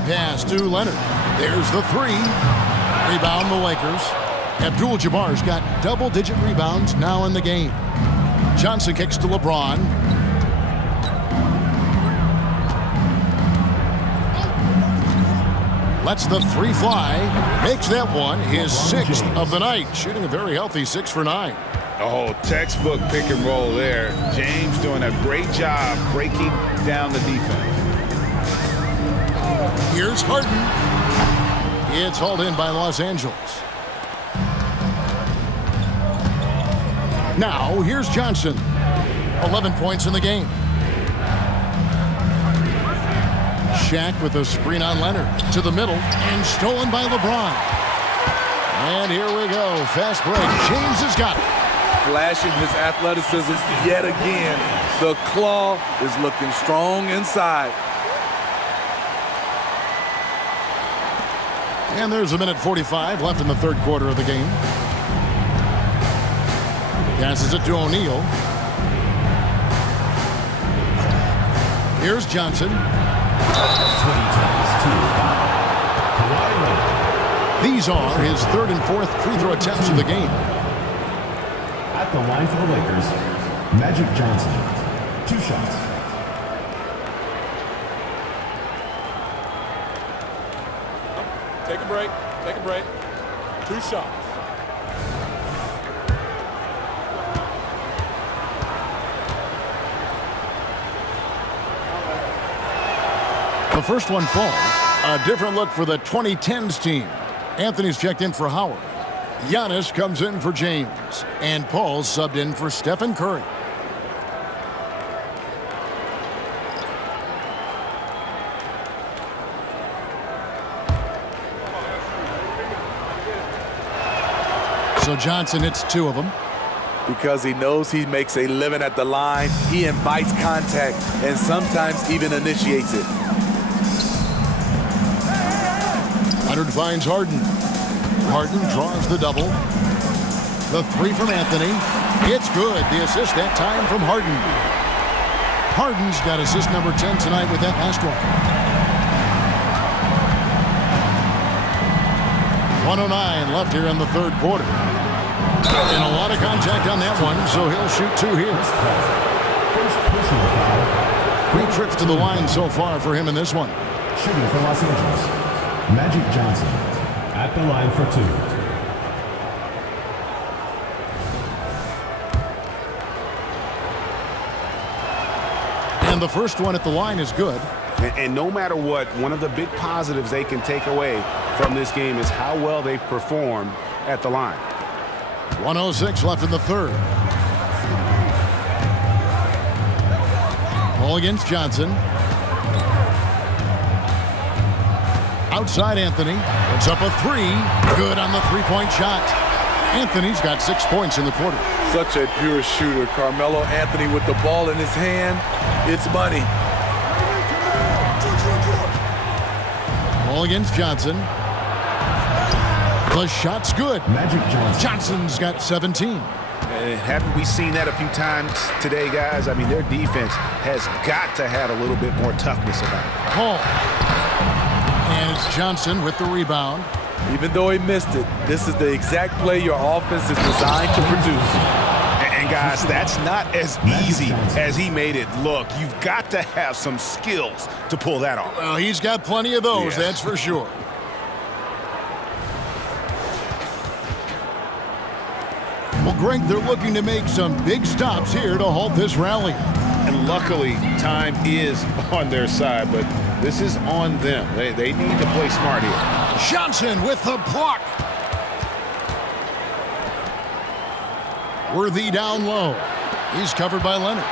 Pass to Leonard. There's the 3. Rebound the Lakers. Abdul-Jabbar's got double-digit rebounds now in the game. Johnson kicks to LeBron. Lets the 3 fly. Makes that one his 6th of the night. Shooting a very healthy 6 for 9. Oh, textbook pick and roll there. James doing a great job breaking down the defense. Here's Harden. It's hauled in by Los Angeles. Now, here's Johnson. 11 points in the game. Shaq with a screen on Leonard. To the middle. And stolen by LeBron. And here we go. Fast break. James has got it. Flashing his athleticism yet again. The claw is looking strong inside. And there's a minute 45 left in the third quarter of the game. Passes it to O'Neal. Here's Johnson. 2010's 2. These are his 3rd and 4th free throw attempts of the game. At the line for the Lakers, Magic Johnson. 2 shots. Take a break. Take a break. 2 shots. The first one falls. A different look for the 2010's team. Anthony's checked in for Howard. Giannis comes in for James. And Paul's subbed in for Stephen Curry. So Johnson hits 2 of them. Because he knows he makes a living at the line, he invites contact and sometimes even initiates it. Leonard finds Harden. Harden draws the double. The 3 from Anthony. It's good. The assist that time from Harden. Harden's got assist number 10 tonight with that last one. 1:09 left here in the third quarter. And a lot of contact on that one, so he'll shoot 2 here. 3 trips to the line so far for him in this one. Shooting for Los Angeles, Magic Johnson. At the line for 2. And the first one at the line is good. And no matter what, one of the big positives they can take away from this game is how well they've performed at the line. 1:06 left in the third. Ball against Johnson. Outside Anthony. It's up a three. Good on the three-point shot. Anthony's got 6 points in the quarter. Such a pure shooter. Carmelo Anthony with the ball in his hand. It's money. Ball against Johnson. The shot's good. Magic Johnson. Johnson's got 17. Haven't we seen that a few times today, guys? I mean, their defense has got to have a little bit more toughness about it. Hall. And it's Johnson with the rebound. Even though he missed it, this is the exact play your offense is designed to produce. And guys, that's not as easy as he made it look. You've got to have some skills to pull that off. Well, he's got plenty of those, Yeah. that's for sure. Well, Greg, they're looking to make some big stops here to halt this rally. And luckily, time is on their side, but this is on them. They need to play smart here. Johnson with the block. Worthy down low. He's covered by Leonard.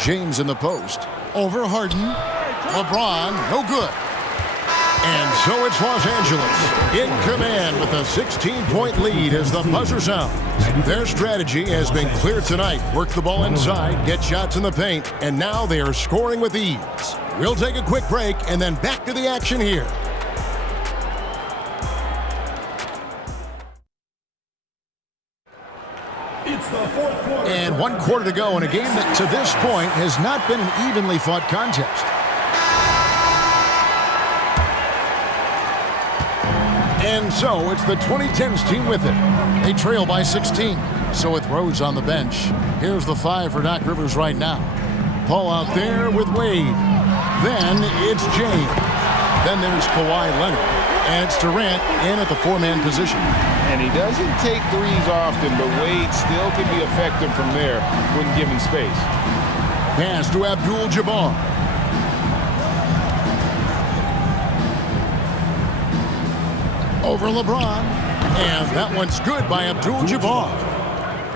James in the post. Over Harden. LeBron, no good. And so it's Los Angeles in command with a 16-point lead as the buzzer sounds. Their strategy has been clear tonight. Work the ball inside, get shots in the paint, and now they are scoring with ease. We'll take a quick break and then back to the action here. It's the fourth quarter. And 1 quarter to go in a game that to this point has not been an evenly fought contest. And so it's the 2010's team with it. They trail by 16. So with Rose on the bench, here's the 5 for Doc Rivers right now. Paul out there with Wade. Then it's James. Then there's Kawhi Leonard. And it's Durant in at the 4-man position. And he doesn't take threes often, but Wade still can be effective from there when given space. Pass to Abdul-Jabbar. Over LeBron. And that one's good by Abdul-Jabbar.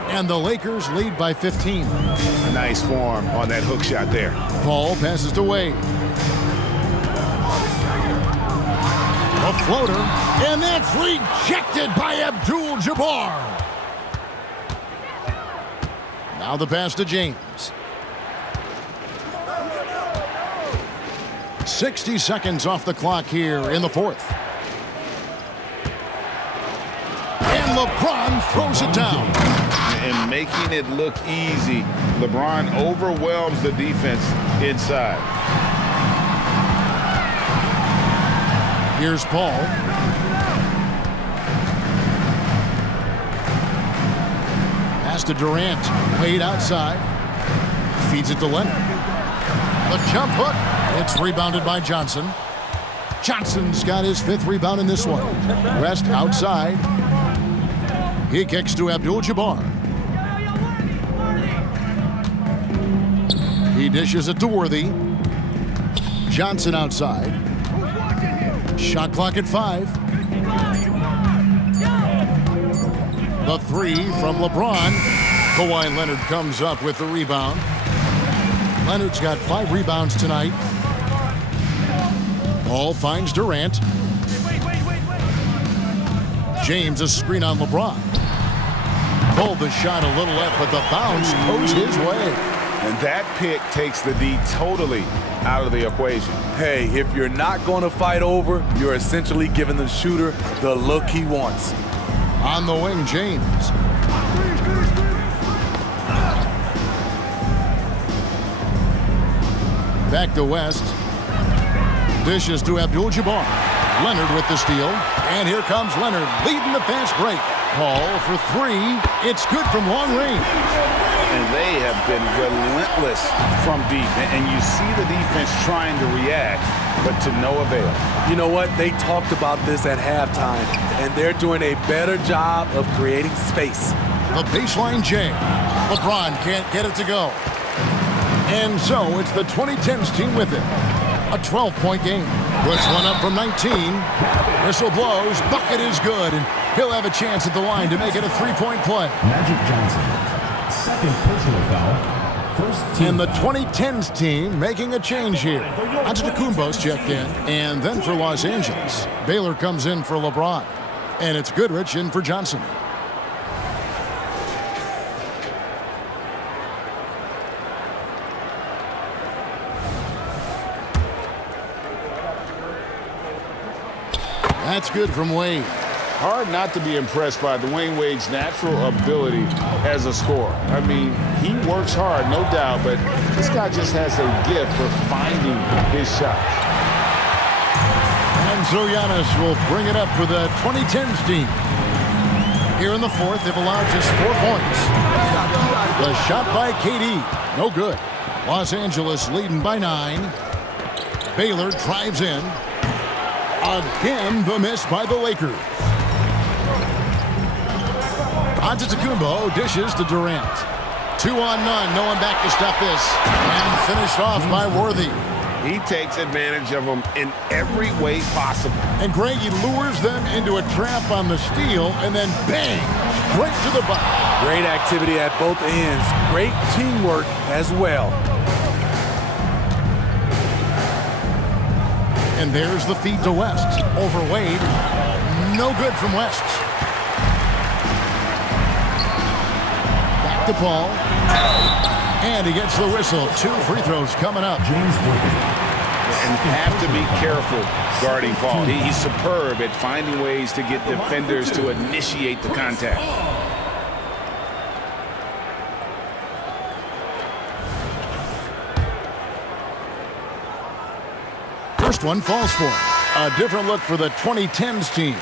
And the Lakers lead by 15. A nice form on that hook shot there. Paul passes to Wade. A floater. And that's rejected by Abdul-Jabbar. Now the pass to James. 60 seconds off the clock here in the fourth. And LeBron throws it down. And making it look easy, LeBron overwhelms the defense inside. Here's Paul. Pass to Durant. Wade outside. Feeds it to Leonard. The jump hook. It's rebounded by Johnson. Johnson's got his 5th rebound in this one. West outside. He kicks to Abdul-Jabbar. He dishes it to Worthy. Johnson outside. Shot clock at 5. The 3 from LeBron. Kawhi Leonard comes up with the rebound. Leonard's got 5 rebounds tonight. Ball finds Durant. James a screen on LeBron. Pulled the shot a little left, but the bounce goes his way. And that pick takes the D totally out of the equation. Hey, if you're not going to fight over, you're essentially giving the shooter the look he wants. On the wing, James. Back to West. Dishes to Abdul-Jabbar. Leonard with the steal. And here comes Leonard leading the fast break. Paul for 3. It's good from long range. And they have been relentless from deep. And you see the defense trying to react, but to no avail. You know what? They talked about this at halftime, and they're doing a better job of creating space. The baseline J. LeBron can't get it to go. And so it's the 2010's team with it. A 12-point game. Puts one up from 19. Whistle blows. Bucket is good. And he'll have a chance at the line to make it a 3-point play. Magic Johnson, second personal foul. First team And the foul. 2010's team making a change here. Antetokounmpo's checked in. And then for Los Angeles, Baylor comes in for LeBron. And it's Goodrich in for Johnson. That's good from Wade. Hard not to be impressed by Dwayne Wade's natural ability as a scorer. I mean, he works hard, no doubt, but this guy just has a gift for finding his shots. And so Giannis will bring it up for the 2010's team. Here in the fourth, they've allowed just 4 points. The shot by KD, no good. Los Angeles leading by 9. Baylor drives in. Again, the miss by the Lakers. Antetokounmpo dishes to Durant. 2 on none, no one back to stop this. And finished off by Worthy. He takes advantage of them in every way possible. And Greg, he lures them into a trap on the steal, and then bang, straight to the bucket. Great activity at both ends. Great teamwork as well. And there's the feed to West. Over Wade. No good from West. Back to Paul. And he gets the whistle. 2 free throws coming up. James Worthy. And have to be careful guarding Paul. He's superb at finding ways to get defenders to initiate the contact. First one falls for him. A different look for the 2010's team.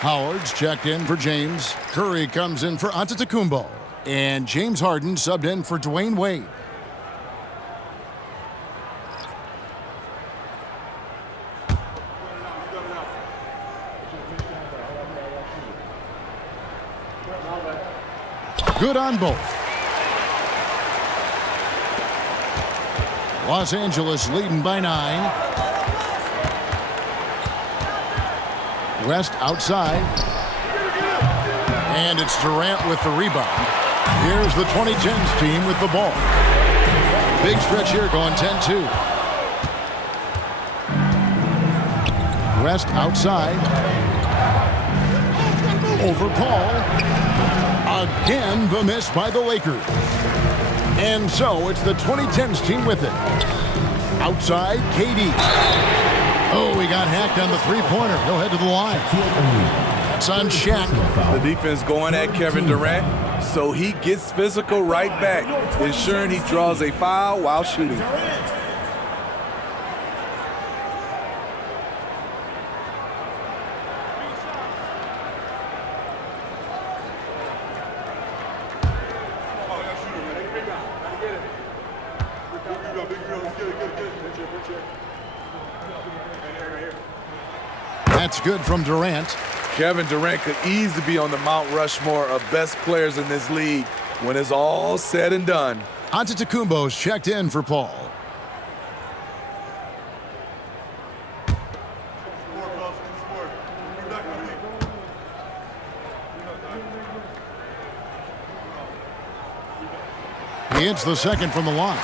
Howard's checked in for James. Curry comes in for Antetokounmpo. And James Harden subbed in for Dwayne Wade. Good on both. Los Angeles leading by 9. West outside. And it's Durant with the rebound. Here's the 2010's team with the ball. Big stretch here going 10-2. West outside. Over Paul. Again, the miss by the Lakers. And so it's the 2010's team with it. Outside, KD. Oh, he got hacked on the three-pointer. He'll head to the line. That's on Shaq. The defense going at Kevin Durant, so he gets physical right back, ensuring he draws a foul while shooting. That's good from Durant. Kevin Durant could easily be on the Mount Rushmore of best players in this league when it's all said and done. Antetokounmpo's checked in for Paul. He hits the second from the line.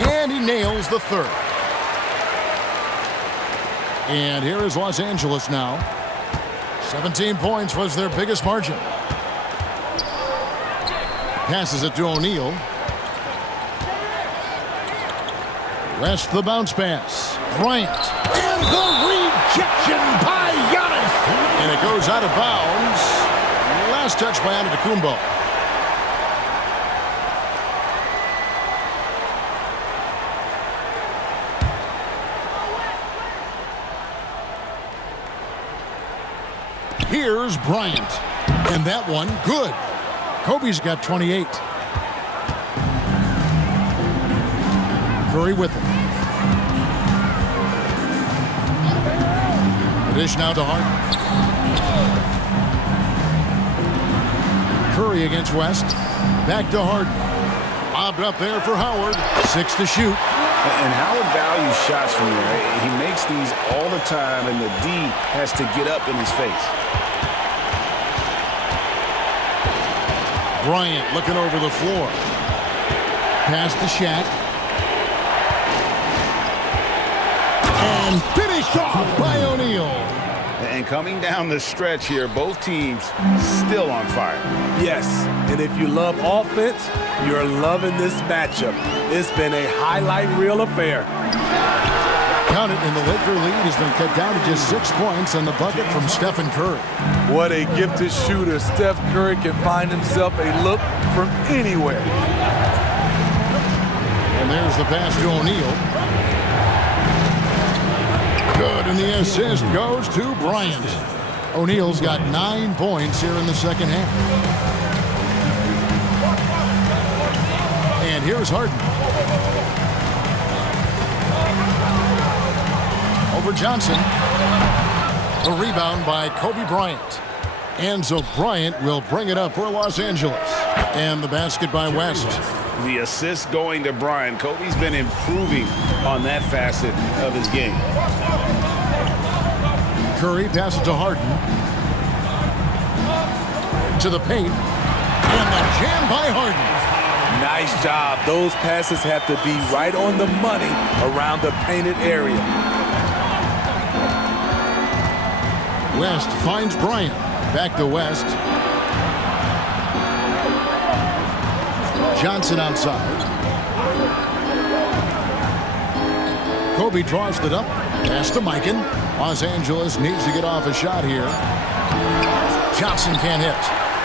And he nails the third. And here is Los Angeles now. 17 points was their biggest margin. Passes it to O'Neal. West the bounce pass. Bryant. And the rejection by Giannis. And it goes out of bounds. Last touch by Antetokounmpo. Here's Bryant. And that one, good. Kobe's got 28. Curry with it. The dish now to Harden. Curry against West. Back to Harden. Lobbed up there for Howard. 6 to shoot. And Howard values shots from there. He makes these all the time, and the D has to get up in his face. Bryant looking over the floor. Pass to Shaq. And finished off by O'Neal. And coming down the stretch here, both teams still on fire. Yes, and if you love offense, you're loving this matchup. It's been a highlight reel affair. Count it, and the Laker lead has been cut down to just 6 points on the bucket from Stephen Curry. What a gifted shooter. Steph Curry can find himself a look from anywhere. And there's the pass to O'Neal. Good, and the assist goes to Bryant. O'Neal's got 9 points here in the second half. And here's Harden. Over Johnson. A rebound by Kobe Bryant. And so Bryant will bring it up for Los Angeles. And the basket by West. The assist going to Bryant. Kobe's been improving on that facet of his game. Curry passes to Harden. To the paint. And the jam by Harden. Nice job. Those passes have to be right on the money around the painted area. West finds Bryant. Back to West. Johnson outside. Kobe draws it up. Pass to Mikan. Los Angeles needs to get off a shot here. Johnson can't hit.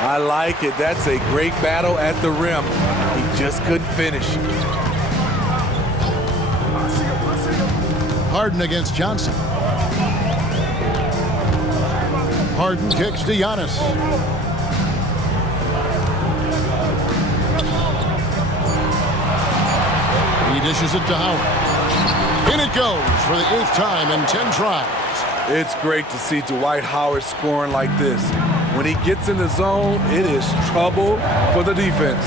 I like it. That's a great battle at the rim. He just couldn't finish. Harden against Johnson. Harden kicks to Giannis. He dishes it to Howard. In it goes for the 8th time in 10 tries. It's great to see Dwight Howard scoring like this. When he gets in the zone, it is trouble for the defense.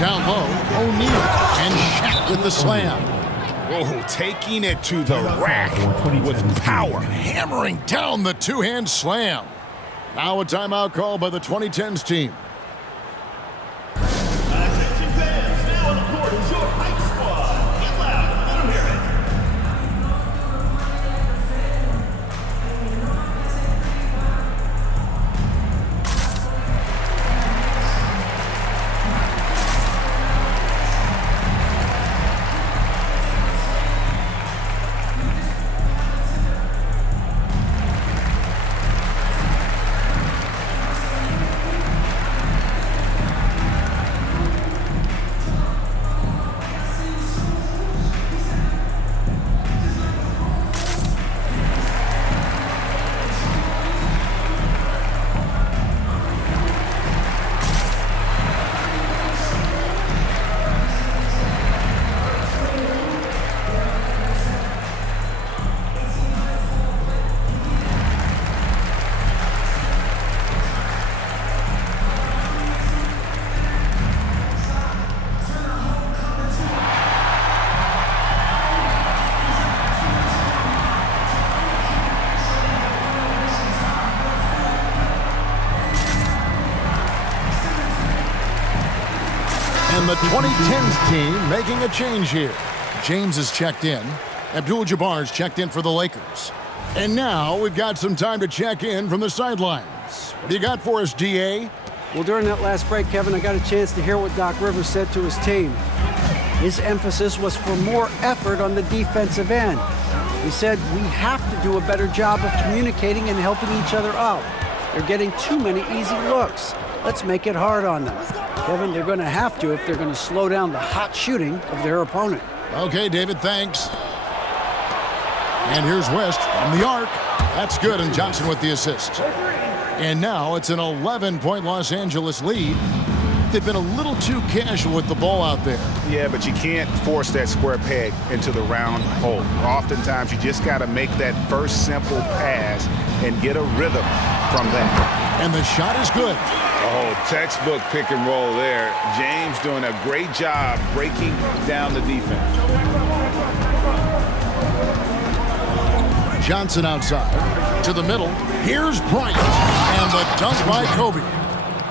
Down low, O'Neal and Shaq with the slam. Oh, taking it to the rack with power. Hammering down the two-hand slam. Now a timeout call by the 2010's team. Attention fans, now on the court is your hype squad. Get loud, let 'em hear it. And the 2010's team making a change here. James is checked in. Abdul-Jabbar's checked in for the Lakers. And now we've got some time to check in from the sidelines. What do you got for us, DA? Well, during that last break, Kevin, I got a chance to hear what Doc Rivers said to his team. His emphasis was for more effort on the defensive end. He said, we have to do a better job of communicating and helping each other out. They're getting too many easy looks. Let's make it hard on them. Kevin, they're going to have to if they're going to slow down the hot shooting of their opponent. Okay, David, thanks. And here's West from the arc. That's good, and Johnson with the assist. And now it's an 11-point Los Angeles lead. They've been a little too casual with the ball out there. Yeah, but you can't force that square peg into the round hole. Oftentimes, you just got to make that first simple pass and get a rhythm from that. And the shot is good. Oh, textbook pick and roll there. James doing a great job breaking down the defense. Johnson outside to the middle. Here's Bryant, and the dunk by Kobe.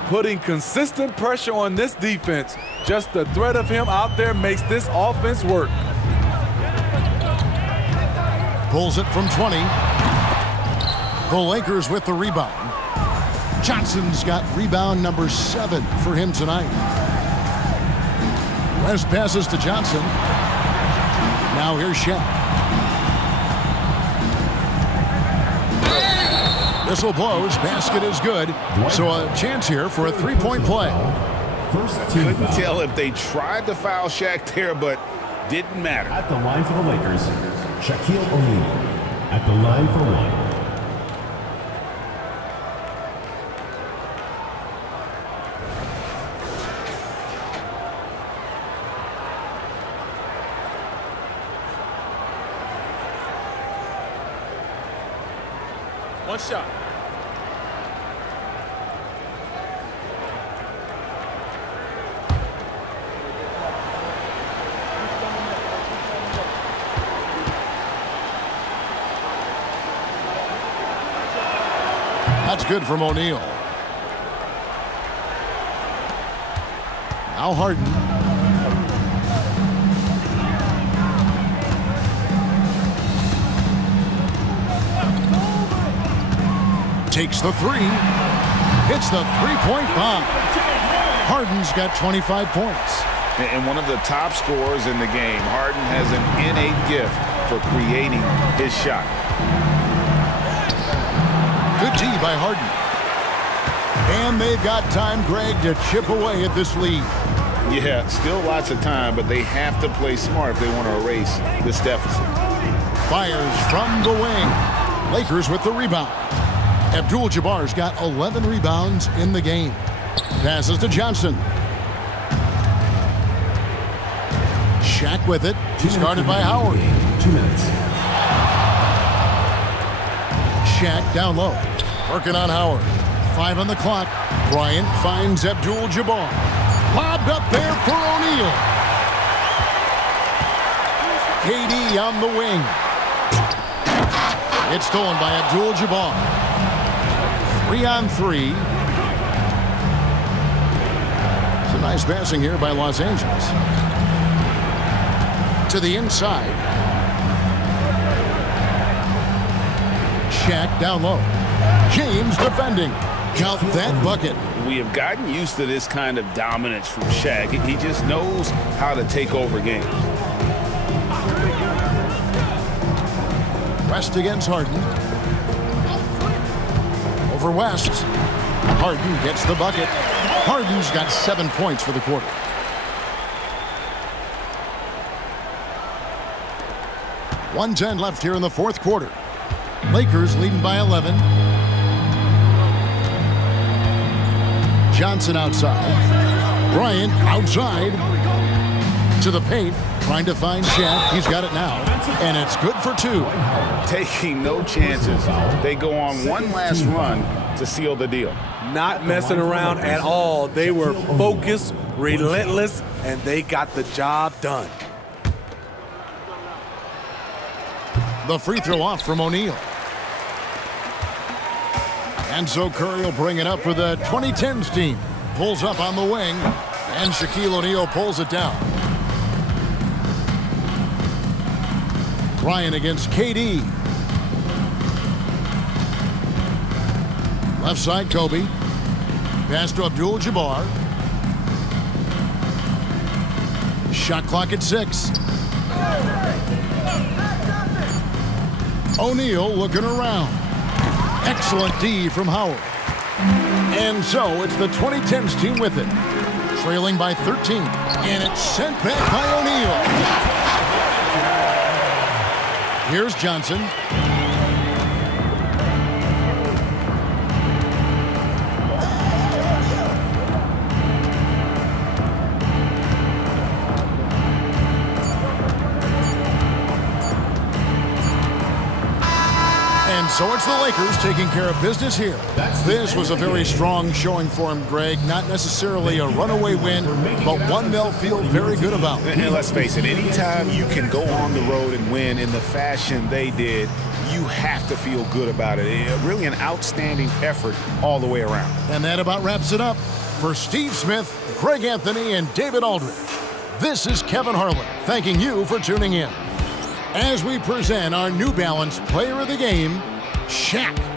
Putting consistent pressure on this defense. Just the threat of him out there makes this offense work. Pulls it from 20. The Lakers with the rebound. Johnson's got rebound number 7 for him tonight. West passes to Johnson. Now here's Shaq. Whistle blows. Basket is good. So a chance here for a three-point play. Couldn't tell if they tried to foul Shaq there, but didn't matter. At the line for the Lakers, Shaquille O'Neal. At the line for one. One shot. That's good from O'Neal. Now Harden. Takes the three. Hits the three-point bomb. Harden's got 25 points. And one of the top scorers in the game. Harden has an innate gift for creating his shot. Good D by Harden. And they've got time, Greg, to chip away at this lead. Yeah, still lots of time, but they have to play smart if they want to erase this deficit. Fires from the wing. Lakers with the rebound. Abdul-Jabbar's got 11 rebounds in the game. Passes to Johnson. Shaq with it. He's guarded by Howard. 2 minutes. Shaq down low. Working on Howard. 5 on the clock. Bryant finds Abdul-Jabbar. Lobbed up there for O'Neal. KD on the wing. It's stolen by Abdul-Jabbar. 3-on-3. Some nice passing here by Los Angeles. To the inside. Shaq down low. James defending. Count that bucket. We have gotten used to this kind of dominance from Shaq. He just knows how to take over games. West against Harden. Over West. Harden gets the bucket. Harden's got 7 points for the quarter. .110 left here in the fourth quarter. Lakers leading by 11. Johnson outside. Bryant outside. To the paint. Trying to find Shaq. He's got it now. And it's good for 2. Taking no chances. They go on one last run to seal the deal. Not messing around at all. They were focused, relentless, and they got the job done. The free throw off from O'Neal. And so Curry will bring it up for the 2010's team. Pulls up on the wing, and Shaquille O'Neal pulls it down. Bryant against KD. Left side, Kobe. Pass to Abdul-Jabbar. Shot clock at 6. O'Neal looking around. Excellent D from Howard. And so it's the 2010's team with it. Trailing by 13. And it's sent back by O'Neal. Here's Johnson. And so it's the Lakers taking care of business here. This was a very strong showing for him, Greg. Not necessarily a runaway win, but one they'll feel very good about. And let's face it, anytime you can go on the road and win in the fashion they did, you have to feel good about it. Really an outstanding effort all the way around. And that about wraps it up. For Steve Smith, Greg Anthony, and David Aldridge, this is Kevin Harlan thanking you for tuning in as we present our New Balance Player of the Game, Shaq.